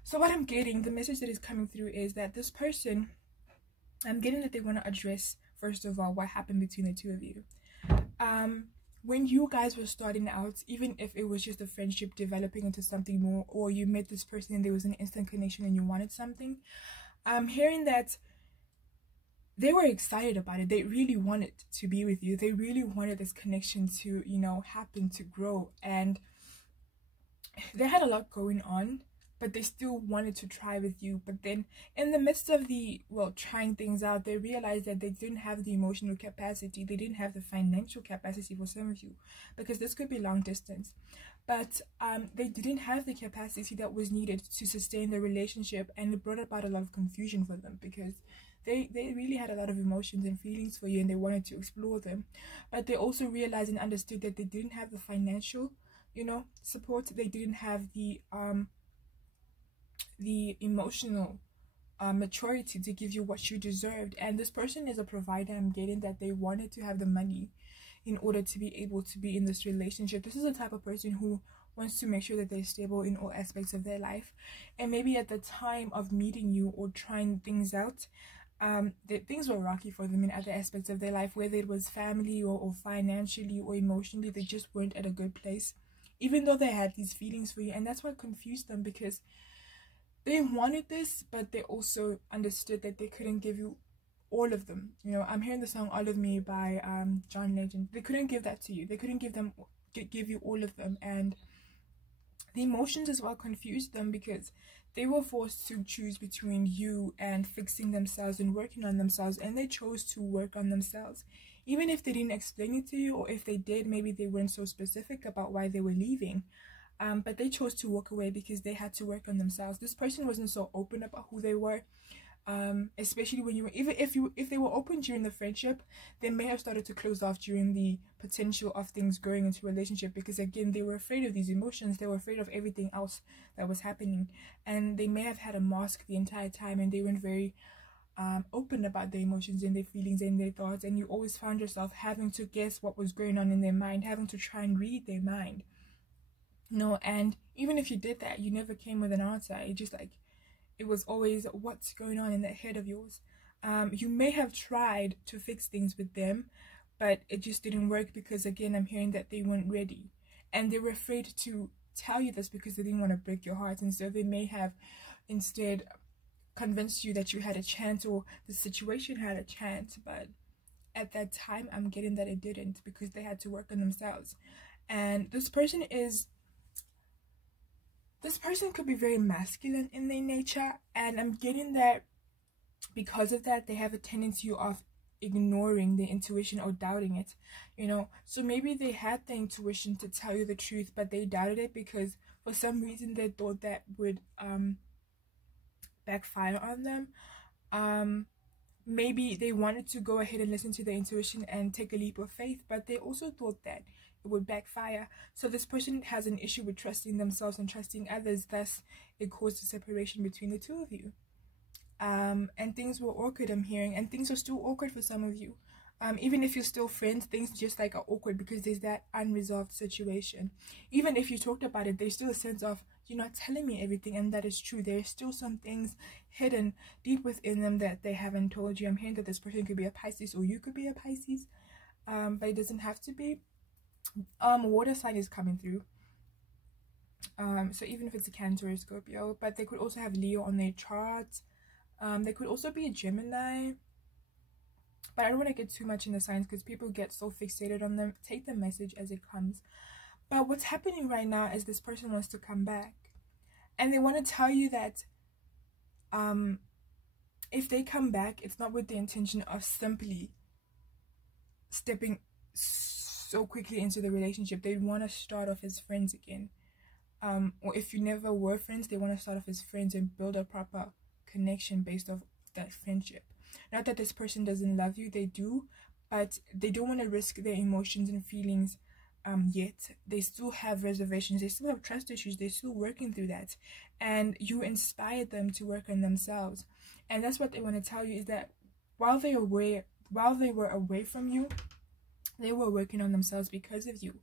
So what I'm getting, the message that is coming through is that this person, I'm getting that they want to address, first of all, what happened between the two of you. When you guys were starting out, even if it was just a friendship developing into something more, or you met this person and there was an instant connection and you wanted something, I'm hearing that they were excited about it. They really wanted to be with you. They really wanted this connection to, you know, happen, to grow. And they had a lot going on, but they still wanted to try with you. But then in the midst of the, well, trying things out, they realized that they didn't have the emotional capacity. They didn't have the financial capacity for some of you, because this could be long distance. But they didn't have the capacity that was needed to sustain the relationship, and it brought about a lot of confusion for them, because they really had a lot of emotions and feelings for you, and they wanted to explore them. But they also realized and understood that they didn't have the financial, you know, support. They didn't have the emotional maturity to give you what you deserved. And this person is a provider. I'm getting that they wanted to have the money in order to be able to be in this relationship. This is the type of person who wants to make sure that they're stable in all aspects of their life. And maybe at the time of meeting you or trying things out, things were rocky for them in other aspects of their life, whether it was family or financially or emotionally. They just weren't at a good place, even though they had these feelings for you. And that's what confused them, because they wanted this, but they also understood that they couldn't give you all of them. You know, I'm hearing the song All of Me by John Legend. They couldn't give that to you. They couldn't give you all of them. And the emotions as well confused them, because they were forced to choose between you and fixing themselves and working on themselves, and they chose to work on themselves. Even if they didn't explain it to you, or if they did, maybe they weren't so specific about why they were leaving. But they chose to walk away because they had to work on themselves. This person wasn't so open about who they were, especially when you were, even if they were open during the friendship, they may have started to close off during the potential of things going into a relationship, because again, they were afraid of these emotions. They were afraid of everything else that was happening, and they may have had a mask the entire time, and they weren't very open about their emotions and their feelings and their thoughts. And you always found yourself having to guess what was going on in their mind, having to try and read their mind. No, and even if you did that, you never came with an answer. It just like, it was always what's going on in that head of yours. You may have tried to fix things with them, but it just didn't work, because again, I'm hearing that they weren't ready, and they were afraid to tell you this because they didn't want to break your heart. And so they may have instead convinced you that you had a chance, or the situation had a chance, but at that time, I'm getting that it didn't, because they had to work on themselves. And this person could be very masculine in their nature, and I'm getting that because of that, they have a tendency of ignoring the intuition or doubting it, you know. So maybe they had the intuition to tell you the truth, but they doubted it because for some reason they thought that would backfire on them. Maybe they wanted to go ahead and listen to their intuition and take a leap of faith, but they also thought that it would backfire. So this person has an issue with trusting themselves and trusting others, thus it caused a separation between the two of you. And things were awkward, I'm hearing, and things are still awkward for some of you. Even if you're still friends, things just like are awkward because there's that unresolved situation. Even if you talked about it, there's still a sense of, you're not telling me everything, and that is true. There's still some things hidden deep within them that they haven't told you. I'm hearing that this person could be a Pisces, or you could be a Pisces, but it doesn't have to be. Water sign is coming through. So even if it's a Cancer or Scorpio, but they could also have Leo on their chart. They could also be a Gemini, but I don't want to get too much in the signs because people get so fixated on them. Take the message as it comes. But what's happening right now is this person wants to come back, and they want to tell you that if they come back, it's not with the intention of simply stepping so quickly into the relationship. They want to start off as friends again, or if you never were friends, they want to start off as friends and build a proper connection based off that friendship. Not that this person doesn't love you, they do, but they don't want to risk their emotions and feelings yet. They still have reservations, they still have trust issues, they're still working through that, and you inspired them to work on themselves. And that's what they want to tell you, is that while they were away from you, they were working on themselves because of you.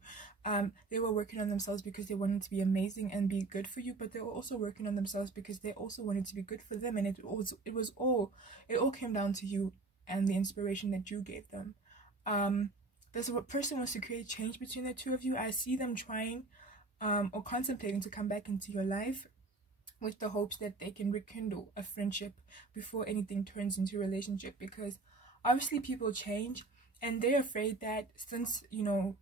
They were working on themselves because they wanted to be amazing and be good for you, but they were also working on themselves because they also wanted to be good for them. And it all came down to you and the inspiration that you gave them. This person wants to create change between the two of you. I see them trying or contemplating to come back into your life with the hopes that they can rekindle a friendship before anything turns into a relationship, because obviously people change, and they're afraid that since, you know,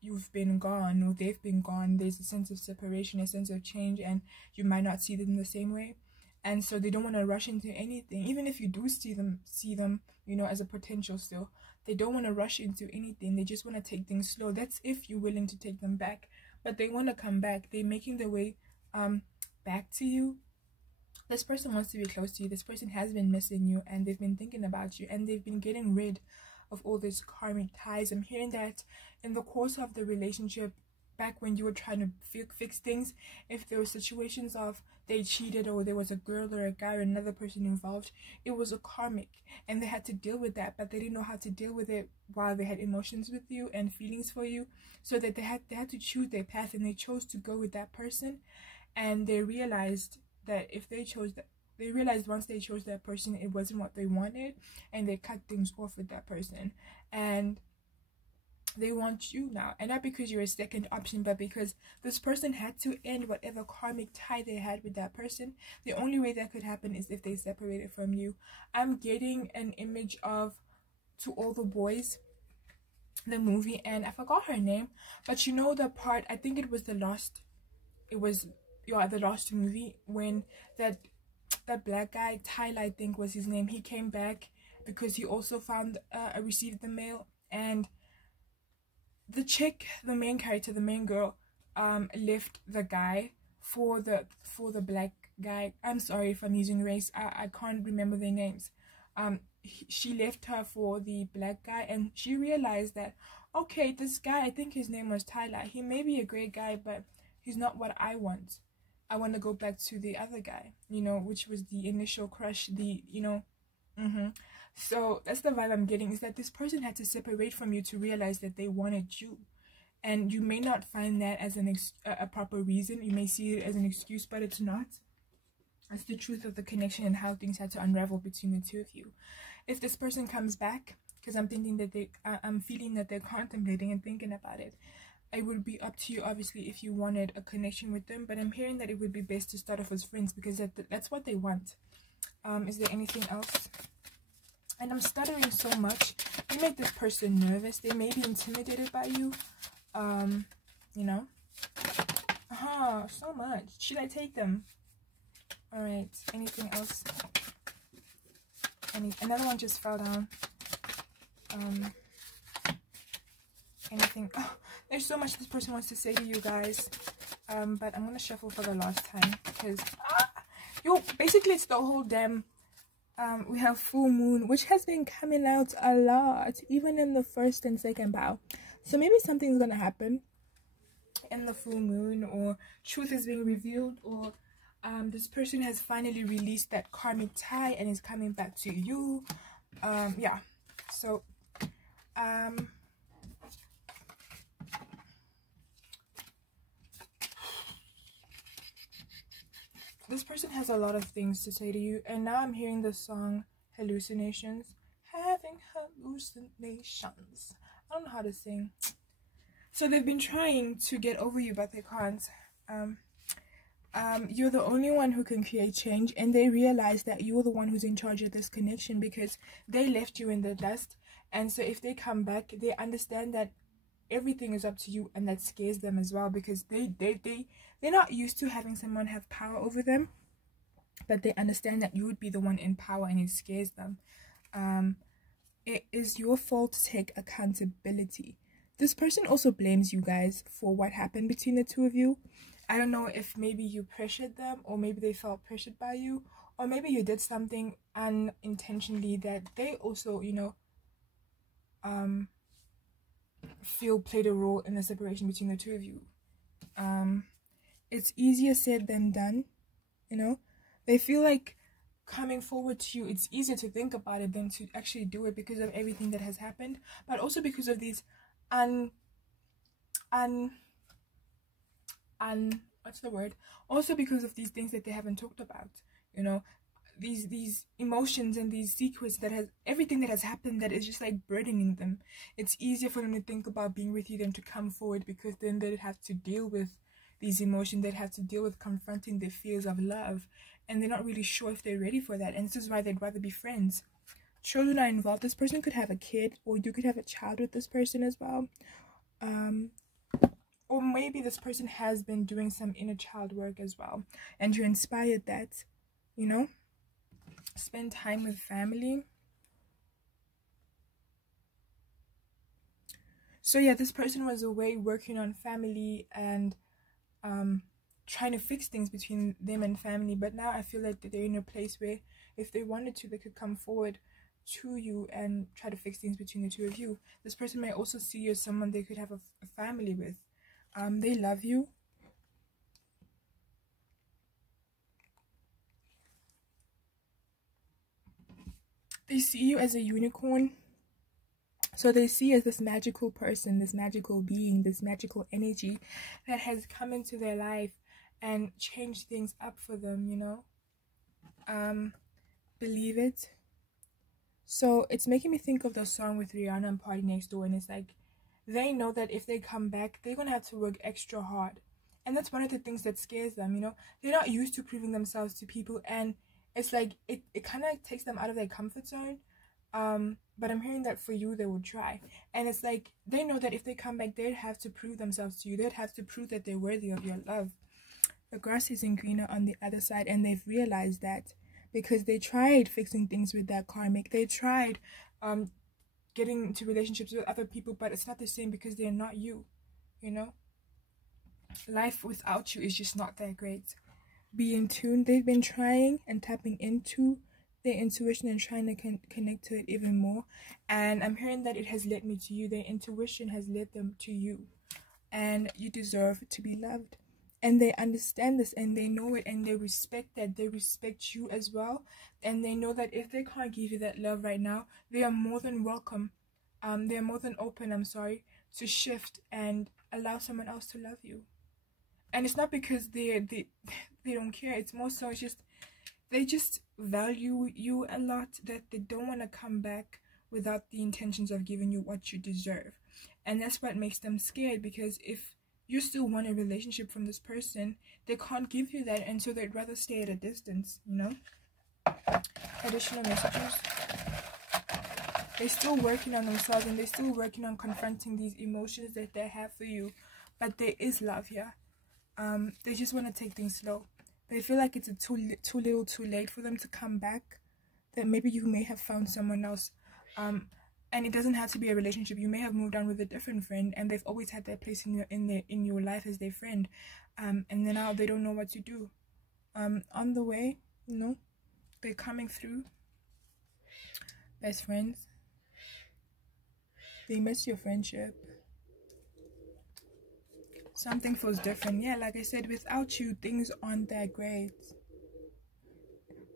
you've been gone or they've been gone, there's a sense of separation, a sense of change, and you might not see them in the same way. And so they don't want to rush into anything. Even if you do see them, you know, as a potential still, they don't want to rush into anything. They just want to take things slow. That's if you're willing to take them back. But they want to come back. They're making their way back to you. This person wants to be close to you. This person has been missing you, and they've been thinking about you, and they've been getting rid of all these karmic ties. I'm hearing that in the course of the relationship, back when you were trying to fix things, if there were situations of they cheated, or there was a girl or a guy or another person involved, it was a karmic, and they had to deal with that, but they didn't know how to deal with it while they had emotions with you and feelings for you, so that they had to choose their path, and they chose to go with that person. And they realized that if they chose that, they realized once they chose that person, it wasn't what they wanted, and they cut things off with that person. And they want you now, and not because you're a second option, but because this person had to end whatever karmic tie they had with that person. The only way that could happen is if they separated from you. I'm getting an image of To All the Boys, the movie, and I forgot her name, but you know the part, I think it was the last movie, when that black guy, Tyler I think was his name, he came back because he also found received the mail, and the chick, the main character, the main girl, left the guy for the black guy. I'm sorry if I'm using race, I can't remember their names. She left her for the black guy, and she realized that, okay, this guy, I think his name was Tyler, he may be a great guy, but he's not what I want. I want to go back to the other guy, you know, which was the initial crush, So that's the vibe I'm getting, is that this person had to separate from you to realize that they wanted you. And you may not find that as a proper reason. You may see it as an excuse, but it's not. It's the truth of the connection and how things had to unravel between the two of you. If this person comes back, because I'm thinking that I'm feeling that they're contemplating and thinking about it, it would be up to you, obviously, if you wanted a connection with them. But I'm hearing that it would be best to start off as friends, because that's what they want. Is there anything else? And I'm stuttering so much. You make this person nervous. They may be intimidated by you. You know. So much. Should I take them? Alright. Anything else? Another one just fell down. Anything? Oh, there's so much this person wants to say to you guys. But I'm gonna shuffle for the last time, because basically it's the whole damn. We have full moon, which has been coming out a lot, even in the first and second bow. So maybe something's gonna happen in the full moon, or truth is being revealed, or this person has finally released that karmic tie and is coming back to you. Yeah. So this person has a lot of things to say to you, and now I'm hearing the song Hallucinations. Having hallucinations. I don't know how to sing. So they've been trying to get over you, but they can't. You're the only one who can create change, and they realize that you're the one who's in charge of this connection, because they left you in the dust. And so if they come back, they understand that everything is up to you, and that scares them as well, because they're not used to having someone have power over them, but they understand that you would be the one in power, and it scares them. It is your fault to take accountability. This person also blames you guys for what happened between the two of you. I don't know if maybe you pressured them, or maybe they felt pressured by you, or maybe you did something unintentionally that they also, feel played a role in the separation between the two of you. It's easier said than done, you know. They feel like coming forward to you, it's easier to think about it than to actually do it because of everything that has happened, but also because of these what's the word? Also because of these things that they haven't talked about, you know, these emotions and these secrets that has everything that has happened that is just like burdening them. It's easier for them to think about being with you than to come forward, because then they'd have to deal with these emotions, they'd have to deal with confronting their fears of love, and they're not really sure if they're ready for that, and this is why they'd rather be friends. Children are involved. This person could have a kid, or you could have a child with this person as well. Or maybe this person has been doing some inner child work as well, and you're inspired that, you know, spend time with family. So yeah, this person was away working on family and trying to fix things between them and family, but now I feel like that they're in a place where if they wanted to, they could come forward to you and try to fix things between the two of you. This person may also see you as someone they could have a family with. They love you. They see you as a unicorn. So they see you as this magical person, this magical being, this magical energy that has come into their life and changed things up for them, you know. Believe it. So it's making me think of the song with Rihanna and Party Next Door, and it's like, they know that if they come back, they're gonna have to work extra hard. And that's one of the things that scares them, you know. They're not used to proving themselves to people, and it's like it kind of takes them out of their comfort zone. But I'm hearing that for you, they will try. And it's like, they know that if they come back, they'd have to prove themselves to you. They'd have to prove that they're worthy of your love. The grass isn't greener on the other side, and they've realized that because they tried fixing things with that karmic. They tried getting into relationships with other people, but it's not the same because they're not you, you know. Life without you is just not that great. Be in tune. They've been trying and tapping into their intuition and trying to connect to it even more, and I'm hearing that it has led me to you. Their intuition has led them to you, and you deserve to be loved. And they understand this, and they know it, and they respect that. They respect you as well, and they know that if they can't give you that love right now, they are more than welcome. They are more than open, to shift and allow someone else to love you. And it's not because they don't care. It's more so, it's just, they just value you a lot, that they don't want to come back without the intentions of giving you what you deserve. And that's what makes them scared, because if you still want a relationship from this person, they can't give you that, and so they'd rather stay at a distance, you know. Additional messages. They're still working on themselves, and they're still working on confronting these emotions that they have for you, but there is love here. They just want to take things slow. They feel like it's too little too late for them to come back, that maybe you may have found someone else, and it doesn't have to be a relationship. You may have moved on with a different friend, and they've always had that place in your life as their friend, and then now they don't know what to do. On the way, you know, they're coming through. Best friends. They miss your friendship. Something feels different. Yeah, like I said, without you, things aren't that great.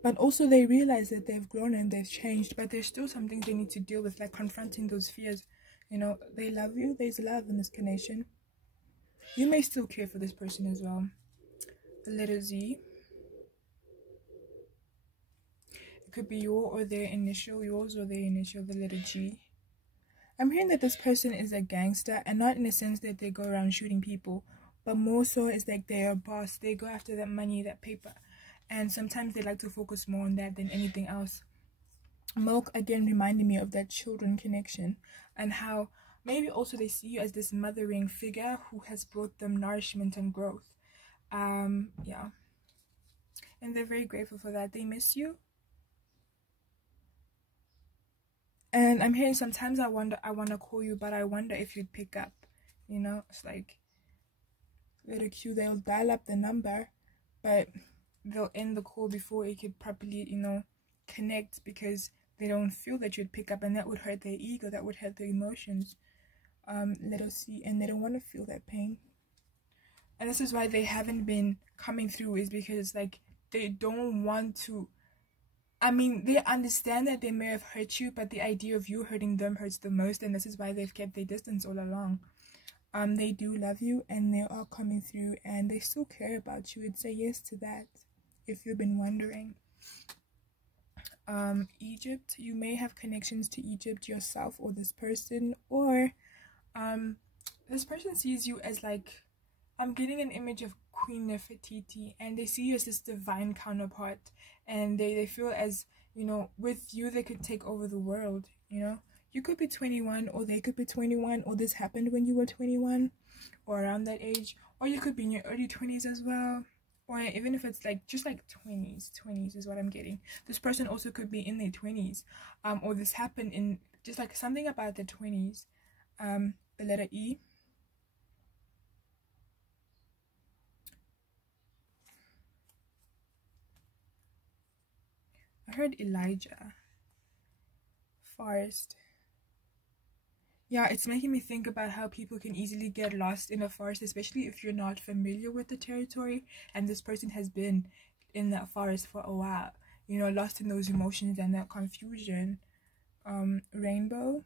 But also they realize that they've grown and they've changed, but there's still some things they need to deal with, like confronting those fears. You know, they love you. There's love in this connection. You may still care for this person as well. The letter Z. It could be your or their initial, yours or their initial, the letter G. I'm hearing that this person is a gangster, and not in the sense that they go around shooting people, but more so it's like they're a boss. They go after that money, that paper, and sometimes they like to focus more on that than anything else. Milk again reminded me of that children connection, and how maybe also they see you as this mothering figure who has brought them nourishment and growth. Yeah, and they're very grateful for that. They miss you. And I'm hearing sometimes I want to call you, but I wonder if you'd pick up. You know, it's like, little Q, they'll dial up the number, but they'll end the call before it could properly, you know, connect, because they don't feel that you'd pick up, and that would hurt their ego, that would hurt their emotions. little c, and they don't want to feel that pain. And this is why they haven't been coming through, is because like they don't want to. I mean, they understand that they may have hurt you, but the idea of you hurting them hurts the most, and this is why they've kept their distance all along. They do love you, and they are coming through, and they still care about you. It's a yes to that, if you've been wondering. Egypt, you may have connections to Egypt yourself, or this person, or this person sees you as like, I'm getting an image of Queen Nefertiti, and they see you as this divine counterpart, and they feel as, you know, with you they could take over the world. You know, you could be 21, or they could be 21, or this happened when you were 21 or around that age, or you could be in your early 20s as well, or even if it's like just like 20s is what I'm getting. This person also could be in their 20s, or this happened in just like something about the 20s. The letter E. I heard Elijah. Forest. Yeah, it's making me think about how people can easily get lost in a forest, especially if you're not familiar with the territory, and this person has been in that forest for a while, you know, lost in those emotions and that confusion. Rainbow.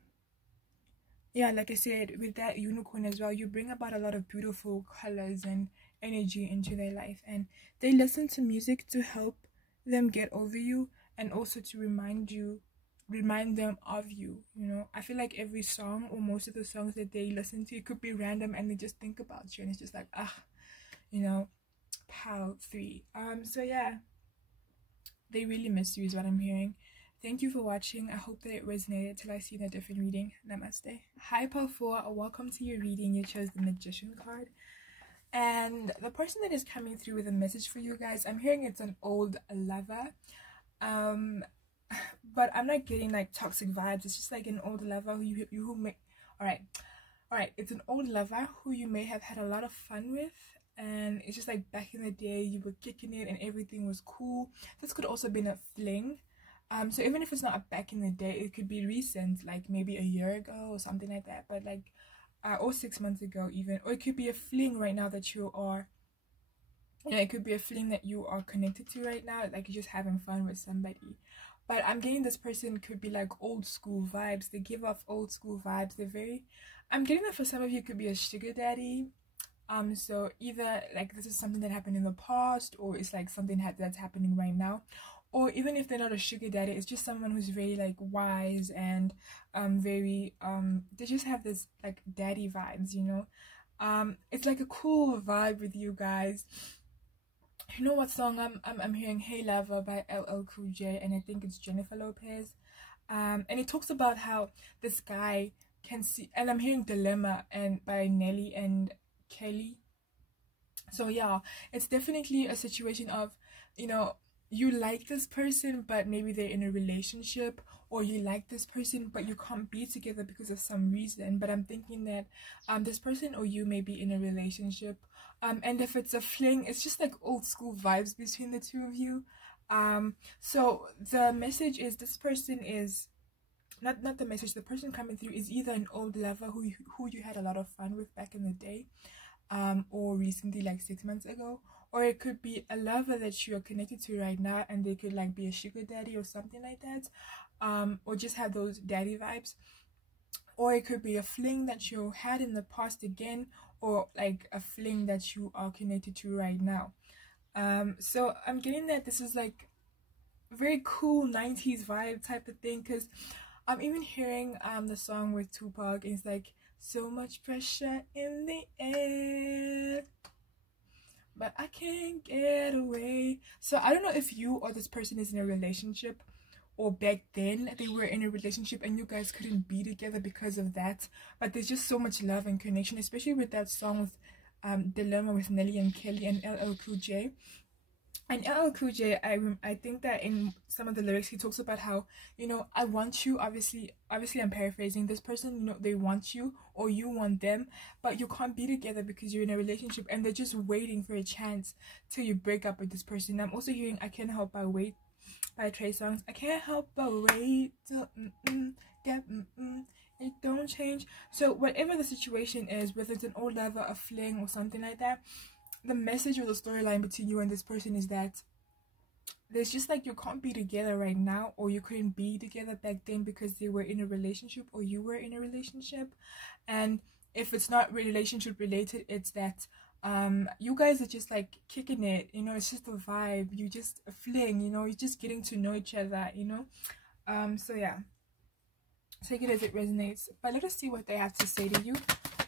Yeah, like I said, with that unicorn as well, you bring about a lot of beautiful colors and energy into their life, and they listen to music to help them get over you, and also to remind them of you. You know, I feel like every song, or most of the songs that they listen to, it could be random, and they just think about you, and it's just like, you know, pow 3. So yeah, they really miss you is what I'm hearing. Thank you for watching. I hope that it resonated. Till I see you in a different reading. Namaste. Hi Pal 4, welcome to your reading. You chose the Magician card, and the person that is coming through with a message for you guys, I'm hearing it's an old lover. But I'm not getting like toxic vibes. It's just like an old lover who may, all right, it's an old lover who you may have had a lot of fun with, and it's just like back in the day you were kicking it and everything was cool. This could also been a fling. So even if it's not a back in the day, it could be recent, like maybe a year ago or something like that, but like or 6 months ago even, or it could be a fling right now that you are, you know, it could be a fling that you are connected to right now, like you're just having fun with somebody. But I'm getting this person could be like old school vibes. They give off old school vibes. They're very, I'm getting that for some of you could be a sugar daddy. So either like this is something that happened in the past, or it's like something that's happening right now, or even if they're not a sugar daddy, it's just someone who's very like wise and very they just have this like daddy vibes, you know. It's like a cool vibe with you guys. You know what song I'm hearing? Hey Lover by LL Cool J, and I think it's Jennifer Lopez. And it talks about how this guy can see, and I'm hearing Dilemma and by Nelly and Kelly. So yeah, it's definitely a situation of, you know, you like this person but maybe they're in a relationship, or you like this person but you can't be together because of some reason. But I'm thinking that this person or you may be in a relationship, and if it's a fling, it's just like old school vibes between the two of you. So the message is, this person is not the message, the person coming through is either an old lover who you had a lot of fun with back in the day, or recently, like 6 months ago, or it could be a lover that you're connected to right now, and they could like be a sugar daddy or something like that, or just have those daddy vibes, or it could be a fling that you had in the past again, or like a fling that you are connected to right now. So I'm getting that this is like very cool 90s vibe type of thing, because I'm even hearing the song with Tupac, and it's like, so much pressure in the air, but I can't get away. So I don't know if you or this person is in a relationship, or back then they were in a relationship and you guys couldn't be together because of that, but there's just so much love and connection, especially with that song with Dilemma with Nelly and Kelly and LL Cool J. And LL Cool J, I think that in some of the lyrics he talks about how, you know, I want you, obviously I'm paraphrasing, this person, you know, they want you or you want them, but you can't be together because you're in a relationship, and they're just waiting for a chance till you break up with this person. I'm also hearing I Can't Help But Wait by Trey Songz. I can't help but wait till get It don't change. So whatever the situation is, whether it's an old lover, a fling, or something like that, the message or the storyline between you and this person is that there's just like, you can't be together right now, or you couldn't be together back then because they were in a relationship or you were in a relationship. And if it's not relationship related, it's that you guys are just like kicking it, you know, it's just a vibe, you just a fling, you know, you're just getting to know each other, you know. So yeah, take it as it resonates. But let us see what they have to say to you.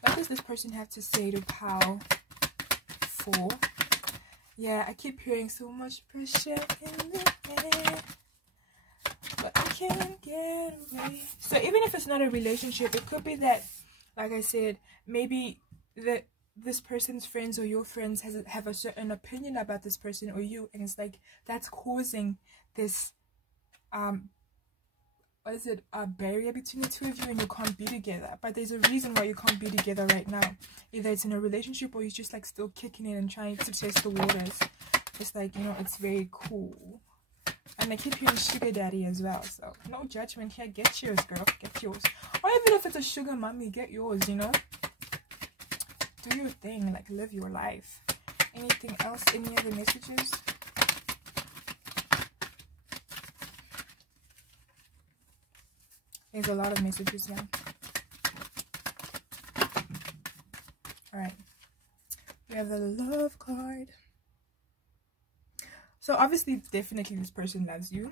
What does this person have to say to Pal 4? Yeah, I keep hearing so much pressure in the air, but I can't get away. So even if it's not a relationship, it could be that, like I said, maybe that this person's friends or your friends have a certain opinion about this person or you, and it's like that's causing this what is it, a barrier between the two of you, and you can't be together. But there's a reason why you can't be together right now. Either it's in a relationship or you're just like still kicking it and trying to test the waters. It's like, you know, it's very cool. And I keep hearing sugar daddy as well, so no judgment here. Get yours, girl, get yours. Or even if it's a sugar mommy, get yours, you know. Do your thing, like live your life. Anything else? Any other messages? There's a lot of messages here. Alright. We have the love card. So obviously, definitely this person loves you.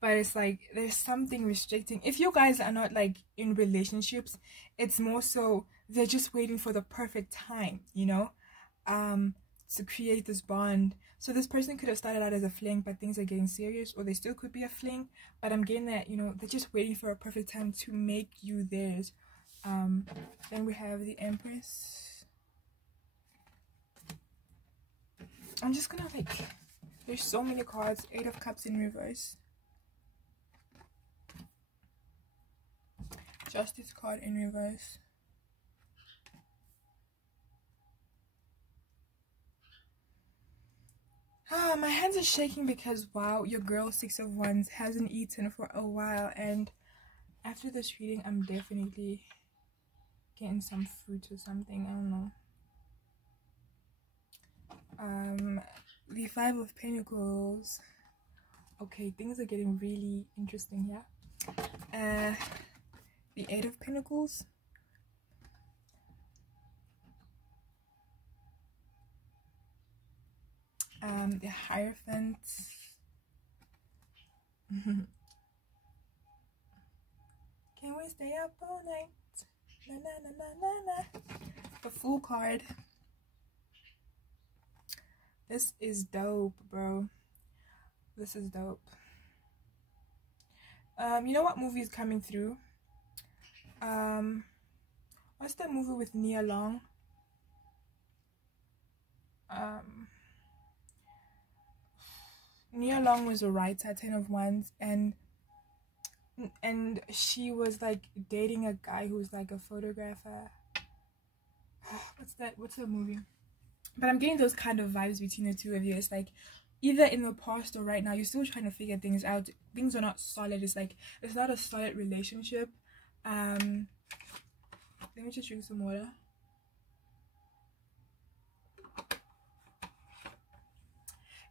But it's like, there's something restricting. If you guys are not like in relationships, it's more so they're just waiting for the perfect time, you know, to create this bond. So this person could have started out as a fling, but things are getting serious, or they still could be a fling, but I'm getting that, you know, they're just waiting for a perfect time to make you theirs. Then we have the Empress. I'm just gonna like, there's so many cards. 8 of Cups in reverse. Justice card in reverse. My hands are shaking because, wow, your girl 6 of Wands hasn't eaten for a while, and after this reading, I'm definitely getting some fruit or something. I don't know. The 5 of Pentacles. Okay, things are getting really interesting here. The 8 of Pentacles. The Hierophant. Can we stay up all night? Na na na na na na. The Fool card. This is dope, bro. This is dope. You know what movie is coming through? What's that movie with Nia Long? Nia Long was a writer, 10 of Wands, and she was like dating a guy who's like a photographer. What's the movie? But I'm getting those kind of vibes between the two of you. It's like either in the past or right now, you're still trying to figure things out. Things are not solid. It's like it's not a solid relationship. Let me just drink some water.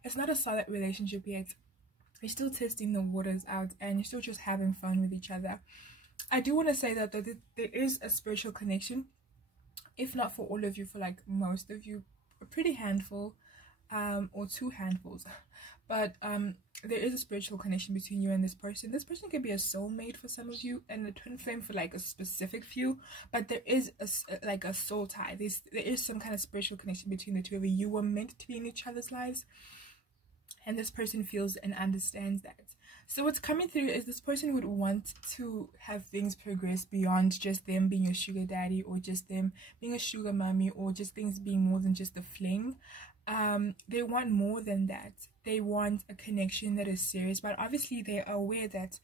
It's not a solid relationship yet. You're still testing the waters out, and you're still just having fun with each other. I do want to say that there is a spiritual connection, if not for all of you, for like most of you, a pretty handful, or 2 handfuls. But there is a spiritual connection between you and this person. This person could be a soulmate for some of you, and a twin flame for like a specific few. But there is like a soul tie. There is some kind of spiritual connection between the two of you. You were meant to be in each other's lives, and this person feels and understands that. So what's coming through is this person would want to have things progress beyond just them being a sugar daddy, or just them being a sugar mommy, or just things being more than just a fling. They want more than that. They want a connection that is serious, but obviously they are aware that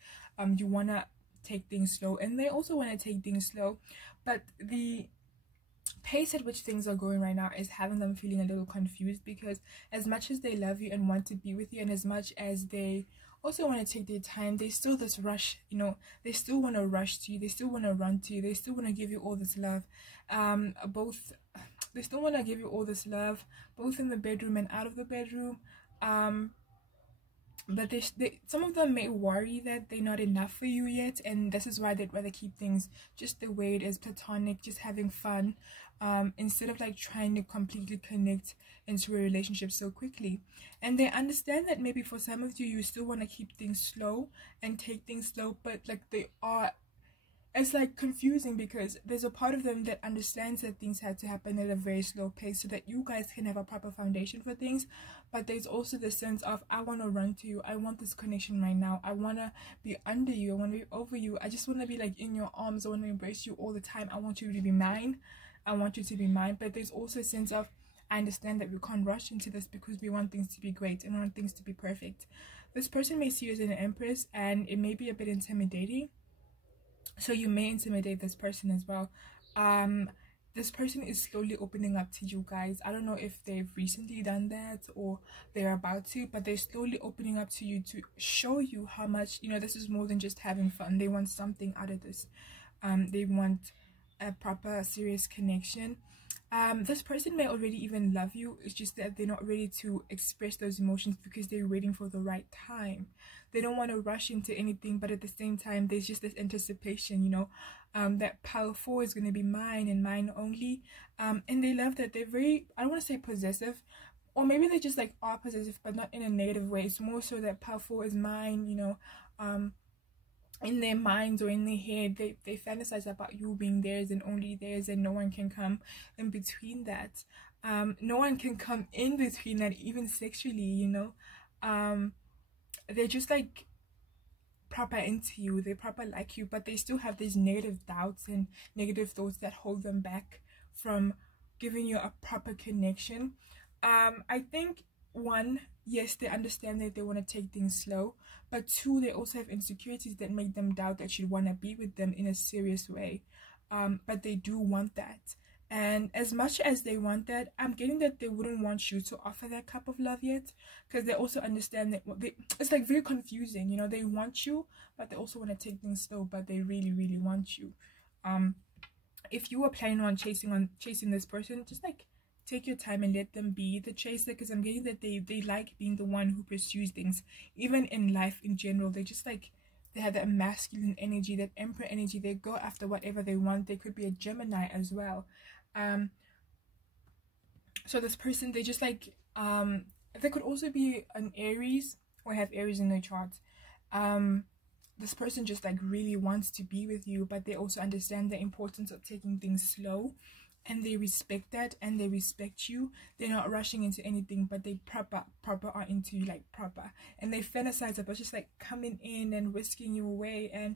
you want to take things slow, and they also want to take things slow, but the pace at which things are going right now is having them feeling a little confused, because as much as they love you and want to be with you, and as much as they also want to take their time. They still this rush, you know, they still want to rush to you, they still want to run to you, they still want to give you all this love. Both they still want to give you all this love, both in the bedroom and out of the bedroom. But some of them may worry that they're not enough for you yet, and this is why they'd rather keep things just the way it is, platonic, just having fun, instead of like trying to completely connect into a relationship so quickly. And they understand that maybe for some of you still want to keep things slow and take things slow, but like it's like confusing because there's a part of them that understands that things had to happen at a very slow pace so that you guys can have a proper foundation for things. But there's also the sense of, I want to run to you, I want this connection right now, I want to be under you, I want to be over you, I just want to be like in your arms, I want to embrace you all the time, I want you to be mine, I want you to be mine. But there's also a sense of, I understand that we can't rush into this because we want things to be great and want things to be perfect. This person may see you as an empress, and it may be a bit intimidating. So you may intimidate this person as well. This person is slowly opening up to you guys. I don't know if they've recently done that or they're about to, but they're slowly opening up to you to show you how much, you know, this is more than just having fun. They want something out of this. They want a proper, serious connection. This person may already even love you. It's just that they're not ready to express those emotions because they're waiting for the right time. They don't want to rush into anything, but at the same time, there's just this anticipation, you know, that Power 4 is going to be mine and mine only. And they love that they're very, I don't want to say possessive, or maybe they just like are possessive, but not in a negative way. It's more so that Power 4 is mine, you know, in their minds or in their head, they fantasize about you being theirs and only theirs, and no one can come in between that. No one can come in between that, even sexually, you know. They're just like proper into you, they proper like you, but they still have these negative doubts and negative thoughts that hold them back from giving you a proper connection. I think, one, yes, they understand that they want to take things slow, but two, they also have insecurities that make them doubt that you'd want to be with them in a serious way. But they do want that. And as much as they want that, I'm getting that they wouldn't want you to offer that cup of love yet, because they also understand that it's like very confusing, you know. They want you, but they also want to take things slow, but they really, really want you. If you are planning on chasing this person, just like take your time and let them be the chaser, because I'm getting that they like being the one who pursues things, even in life in general. They just like, they have that masculine energy, that emperor energy. They go after whatever they want. They could be a Gemini as well. So this person, they just like, they could also be an Aries or have Aries in their chart. This person just like really wants to be with you, but they also understand the importance of taking things slow, and they respect that, and they respect you. They're not rushing into anything, but they proper are into you, like proper, and they fantasize about just like coming in and whisking you away and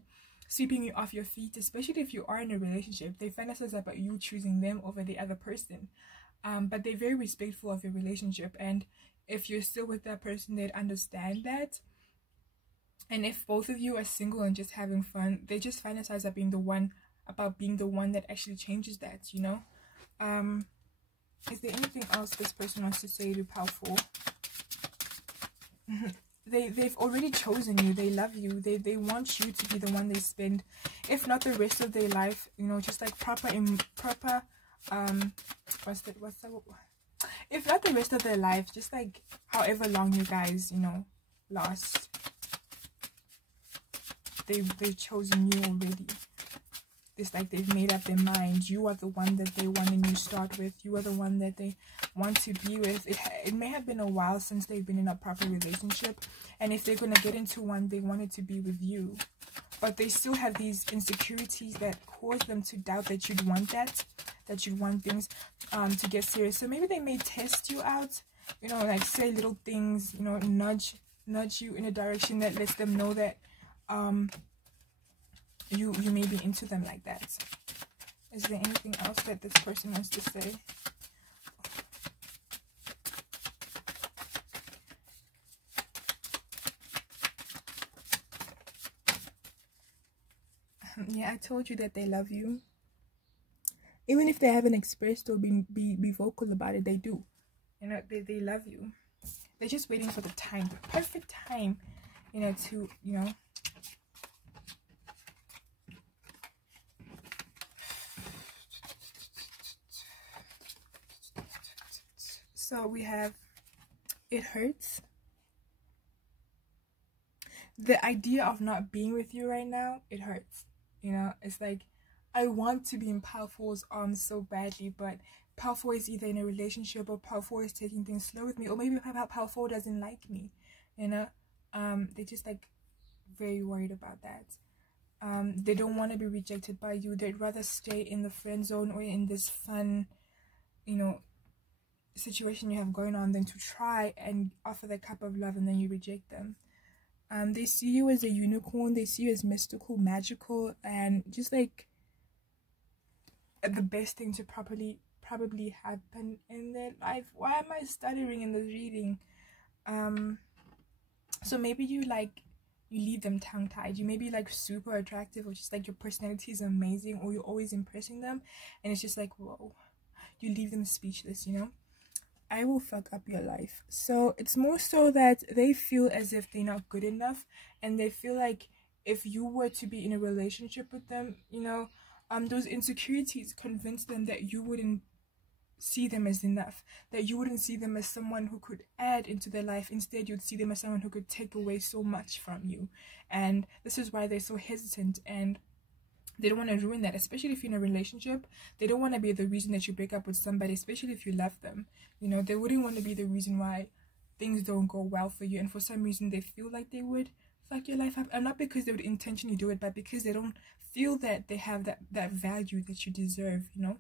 sweeping you off your feet. Especially if you are in a relationship, they fantasize about you choosing them over the other person. But they're very respectful of your relationship, and if you're still with that person, they'd understand that. And if both of you are single and just having fun, they just fantasize about being the one that actually changes that, you know. Is there anything else this person wants to say to Powerful? They've already chosen you. They love you. They want you to be the one they spend, if not the rest of their life, you know, just like proper if not the rest of their life, just like however long you guys, you know, last. They've chosen you already. It's like they've made up their mind. You are the one that they want a new start with. You are the one that they want to be with. It may have been a while since they've been in a proper relationship, and if they're going to get into one, they want it to be with you. But they still have these insecurities that cause them to doubt that you'd want that you'd want things to get serious. So maybe they may test you out, you know, like say little things, you know, nudge you in a direction that lets them know that you may be into them like that. Is there anything else that this person wants to say? Yeah, I told you that they love you. Even if they haven't expressed or be vocal about it, they do. You know, they love you. They're just waiting for the time, the perfect time. you know, to, you know, so we have, it hurts. The idea of not being with you right now, it hurts. You know, it's like, I want to be in Powerful's arms so badly, but Powerful is either in a relationship, or Powerful is taking things slow with me, or maybe Powerful doesn't like me, you know. They're just like very worried about that. They don't want to be rejected by you. They'd rather stay in the friend zone or in this fun, you know, situation you have going on than to try and offer the cup of love and then you reject them. They see you as a unicorn. They see you as mystical, magical, and just like the best thing to probably happen in their life. Why am I stuttering in this reading? So maybe you leave them tongue-tied. You may be like super attractive, or just like your personality is amazing, or you're always impressing them, and it's just like, whoa, you leave them speechless, you know. I will fuck up your life. So it's more so that they feel as if they're not good enough, and they feel like if you were to be in a relationship with them, you know, those insecurities convince them that you wouldn't see them as enough, that you wouldn't see them as someone who could add into their life. Instead, you'd see them as someone who could take away so much from you. And this is why they're so hesitant, and they don't want to ruin that, especially if you're in a relationship. They don't want to be the reason that you break up with somebody, especially if you love them. You know, they wouldn't want to be the reason why things don't go well for you, and for some reason they feel like they would fuck your life up. And not because they would intentionally do it, but because they don't feel that they have that value that you deserve, you know.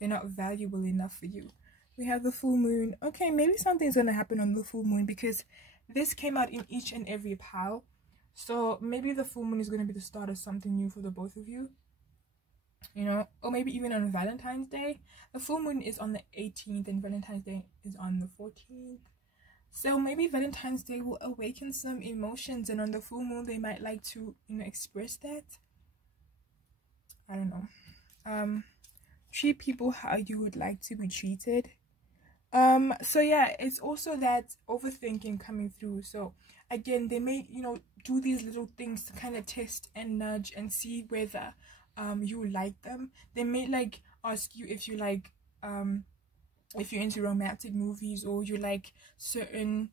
They're not valuable enough for you. We have the full moon. Okay, maybe something's gonna happen on the full moon, because this came out in each and every pile. So maybe the full moon is gonna be the start of something new for the both of you, you know. Or maybe even on Valentine's Day. The full moon is on the 18th and Valentine's Day is on the 14th. So maybe Valentine's Day will awaken some emotions, and on the full moon they might like to, you know, express that. I don't know. Treat people how you would like to be treated. So yeah, it's also that overthinking coming through. So again, they may, you know, do these little things to kind of test and nudge and see whether you like them. They may like ask you if you like if you're into romantic movies, or you like certain,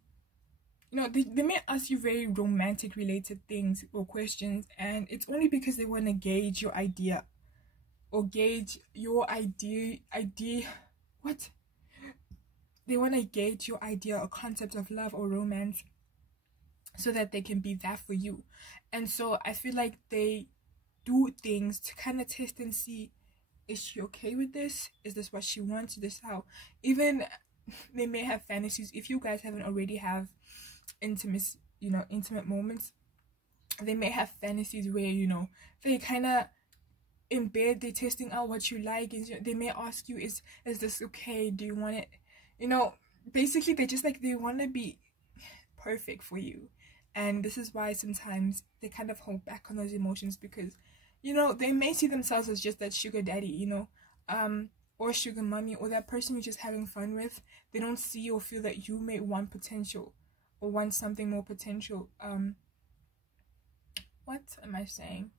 you know, they may ask you very romantic related things or questions, and it's only because they want to gauge your idea, or gauge your idea what they want to gauge your idea or concept of love or romance, so that they can be that for you. And so I feel like they do things to kind of test and see, is she okay with this? Is this what she wants? Is this how? Even they may have fantasies. If you guys haven't already have intimate moments, they may have fantasies where, you know, they kind of in bed, they're testing out what you like, and they may ask you, is this okay? Do you want it? You know, basically they just like, they want to be perfect for you. And this is why sometimes they kind of hold back on those emotions, because, you know, they may see themselves as just that sugar daddy, you know, or sugar mommy, or that person you're just having fun with. They don't see or feel that you may want potential, or want something more potential. What am I saying?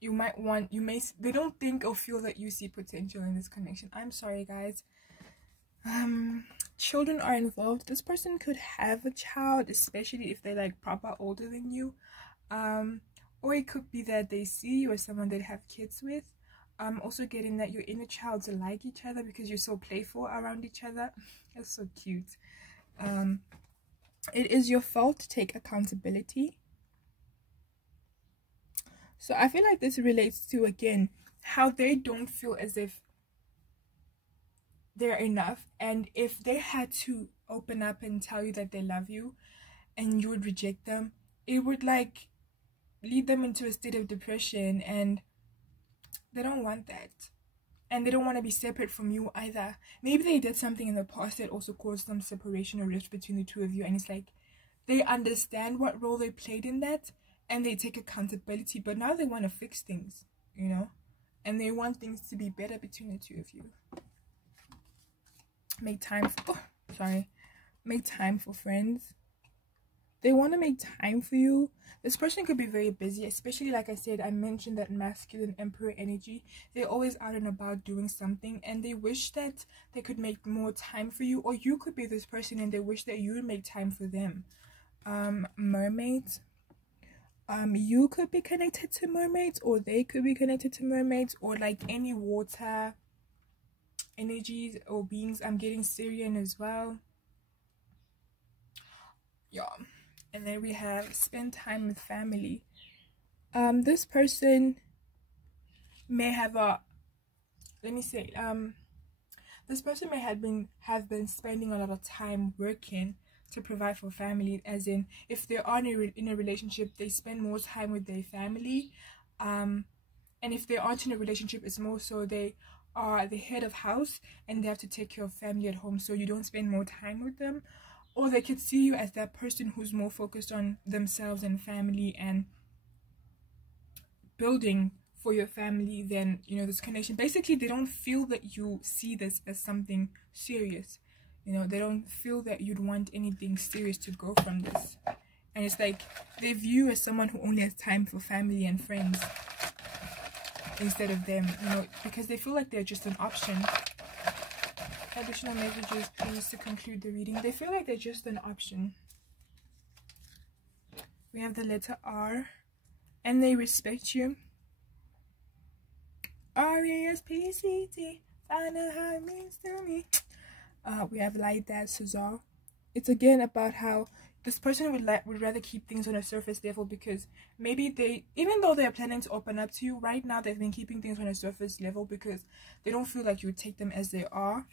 They don't think or feel that you see potential in this connection. I'm sorry, guys. Children are involved. This person could have a child, especially if they're like proper older than you. Or it could be that they see you as someone they have kids with. Also getting that your inner child to like each other because you're so playful around each other. That's so cute. It is your fault to take accountability. So I feel like this relates to, again, how they don't feel as if they're enough. And if they had to open up and tell you that they love you and you would reject them, it would like lead them into a state of depression, and they don't want that. And they don't want to be separate from you either. Maybe they did something in the past that also caused some separation or rift between the two of you, and it's like they understand what role they played in that, and they take accountability, but now they want to fix things, you know, and they want things to be better between the two of you. Make time for friends. They want to make time for you. This person could be very busy, especially like I said, I mentioned that masculine emperor energy. They're always out and about doing something, and they wish that they could make more time for you, or you could be this person and they wish that you would make time for them. Mermaids. You could be connected to mermaids, or they could be connected to mermaids, or like any water energies or beings. I'm getting Syrian as well. Yeah. And then we have spend time with family. This person may have a, let me say, this person may have been spending a lot of time working to provide for family, as in if they are in a relationship, they spend more time with their family, and if they aren't in a relationship, it's more so they are the head of house and they have to take care of family at home, so you don't spend more time with them. Or they could see you as that person who's more focused on themselves and family and building for your family than, you know, this connection. Basically, they don't feel that you see this as something serious. You know, they don't feel that you'd want anything serious to go from this. And it's like they view you as someone who only has time for family and friends instead of them, you know, because they feel like they're just an option. Additional messages, please, to conclude the reading. They feel like they're just an option. We have the letter R, and they respect you. R-E-S-P-C-T, find out how it means to me. We have Light Dad Cesar. It's again about how this person would rather keep things on a surface level, because maybe they, even though they're planning to open up to you, right now they've been keeping things on a surface level because they don't feel like you would take them as they are,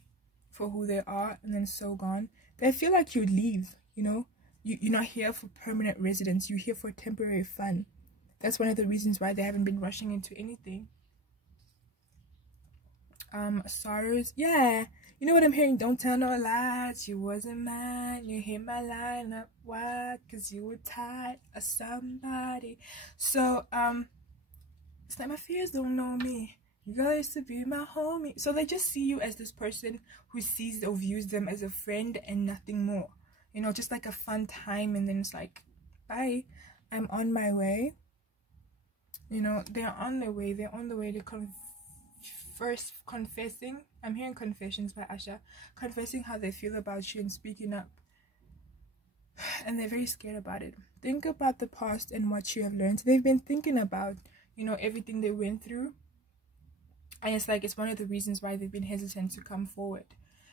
for who they are, and then so gone. They feel like you'd leave, you know. You're not here for permanent residence, you're here for temporary fun. That's one of the reasons why they haven't been rushing into anything. Sorrows, yeah, you know what I'm hearing? Don't tell no lies, you wasn't mine. You hit my line up wide because you were tired of somebody. So it's like my fears don't know me. You guys to be my homie. So they just see you as this person who sees or views them as a friend and nothing more. You know, just like a fun time, and then it's like, bye, I'm on my way. You know, they're on their way. They're on the way to first confessing. I'm hearing confessions by Asha. Confessing how they feel about you and speaking up. And they're very scared about it. Think about the past and what you have learned. They've been thinking about, you know, everything they went through. And it's like, it's one of the reasons why they've been hesitant to come forward.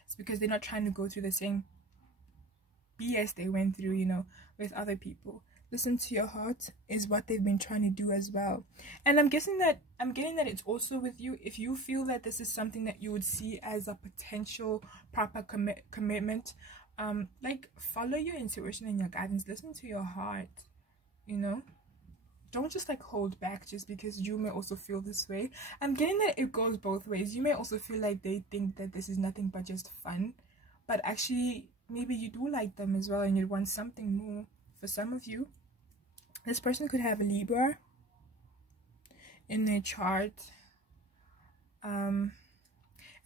It's because they're not trying to go through the same BS they went through, you know, with other people. Listen to your heart is what they've been trying to do as well. And I'm getting that it's also with you. If you feel that this is something that you would see as a potential proper commitment, like, follow your intuition and your guidance. Listen to your heart, you know. Don't just like hold back just because you may also feel this way. I'm getting that it goes both ways. You may also feel like they think that this is nothing but just fun, but actually maybe you do like them as well and you want something more. For some of you, this person could have a Libra in their chart, and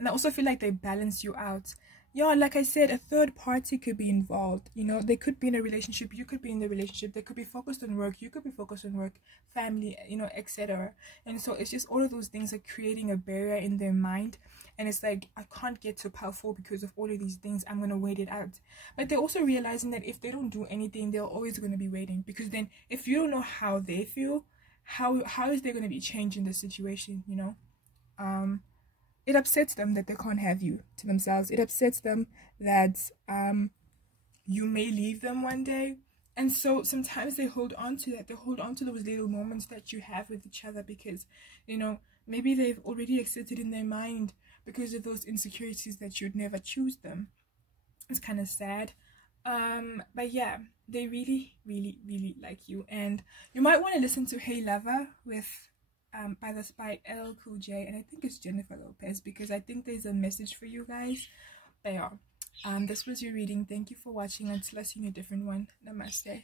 I also feel like they balance you out. Yeah, like I said, a third party could be involved. You know, they could be in a relationship, you could be in the relationship, they could be focused on work, you could be focused on work, family, you know, etc. And so it's just all of those things are creating a barrier in their mind. And it's like, I can't get to power 4 because of all of these things. I'm going to wait it out. But they're also realizing that if they don't do anything, they're always going to be waiting. Because then if you don't know how they feel, how is there going to be change in the situation, you know? It upsets them that they can't have you to themselves. It upsets them that you may leave them one day. And so sometimes they hold on to that. They hold on to those little moments that you have with each other because, you know, maybe they've already accepted in their mind because of those insecurities that you'd never choose them. It's kind of sad. But yeah, they really, really, really like you. And you might want to listen to Hey Lover with by LL Cool J, and I think it's Jennifer Lopez, because I think there's a message for you guys. They are. This was your reading. Thank you for watching. Until I see you in a different one. Namaste.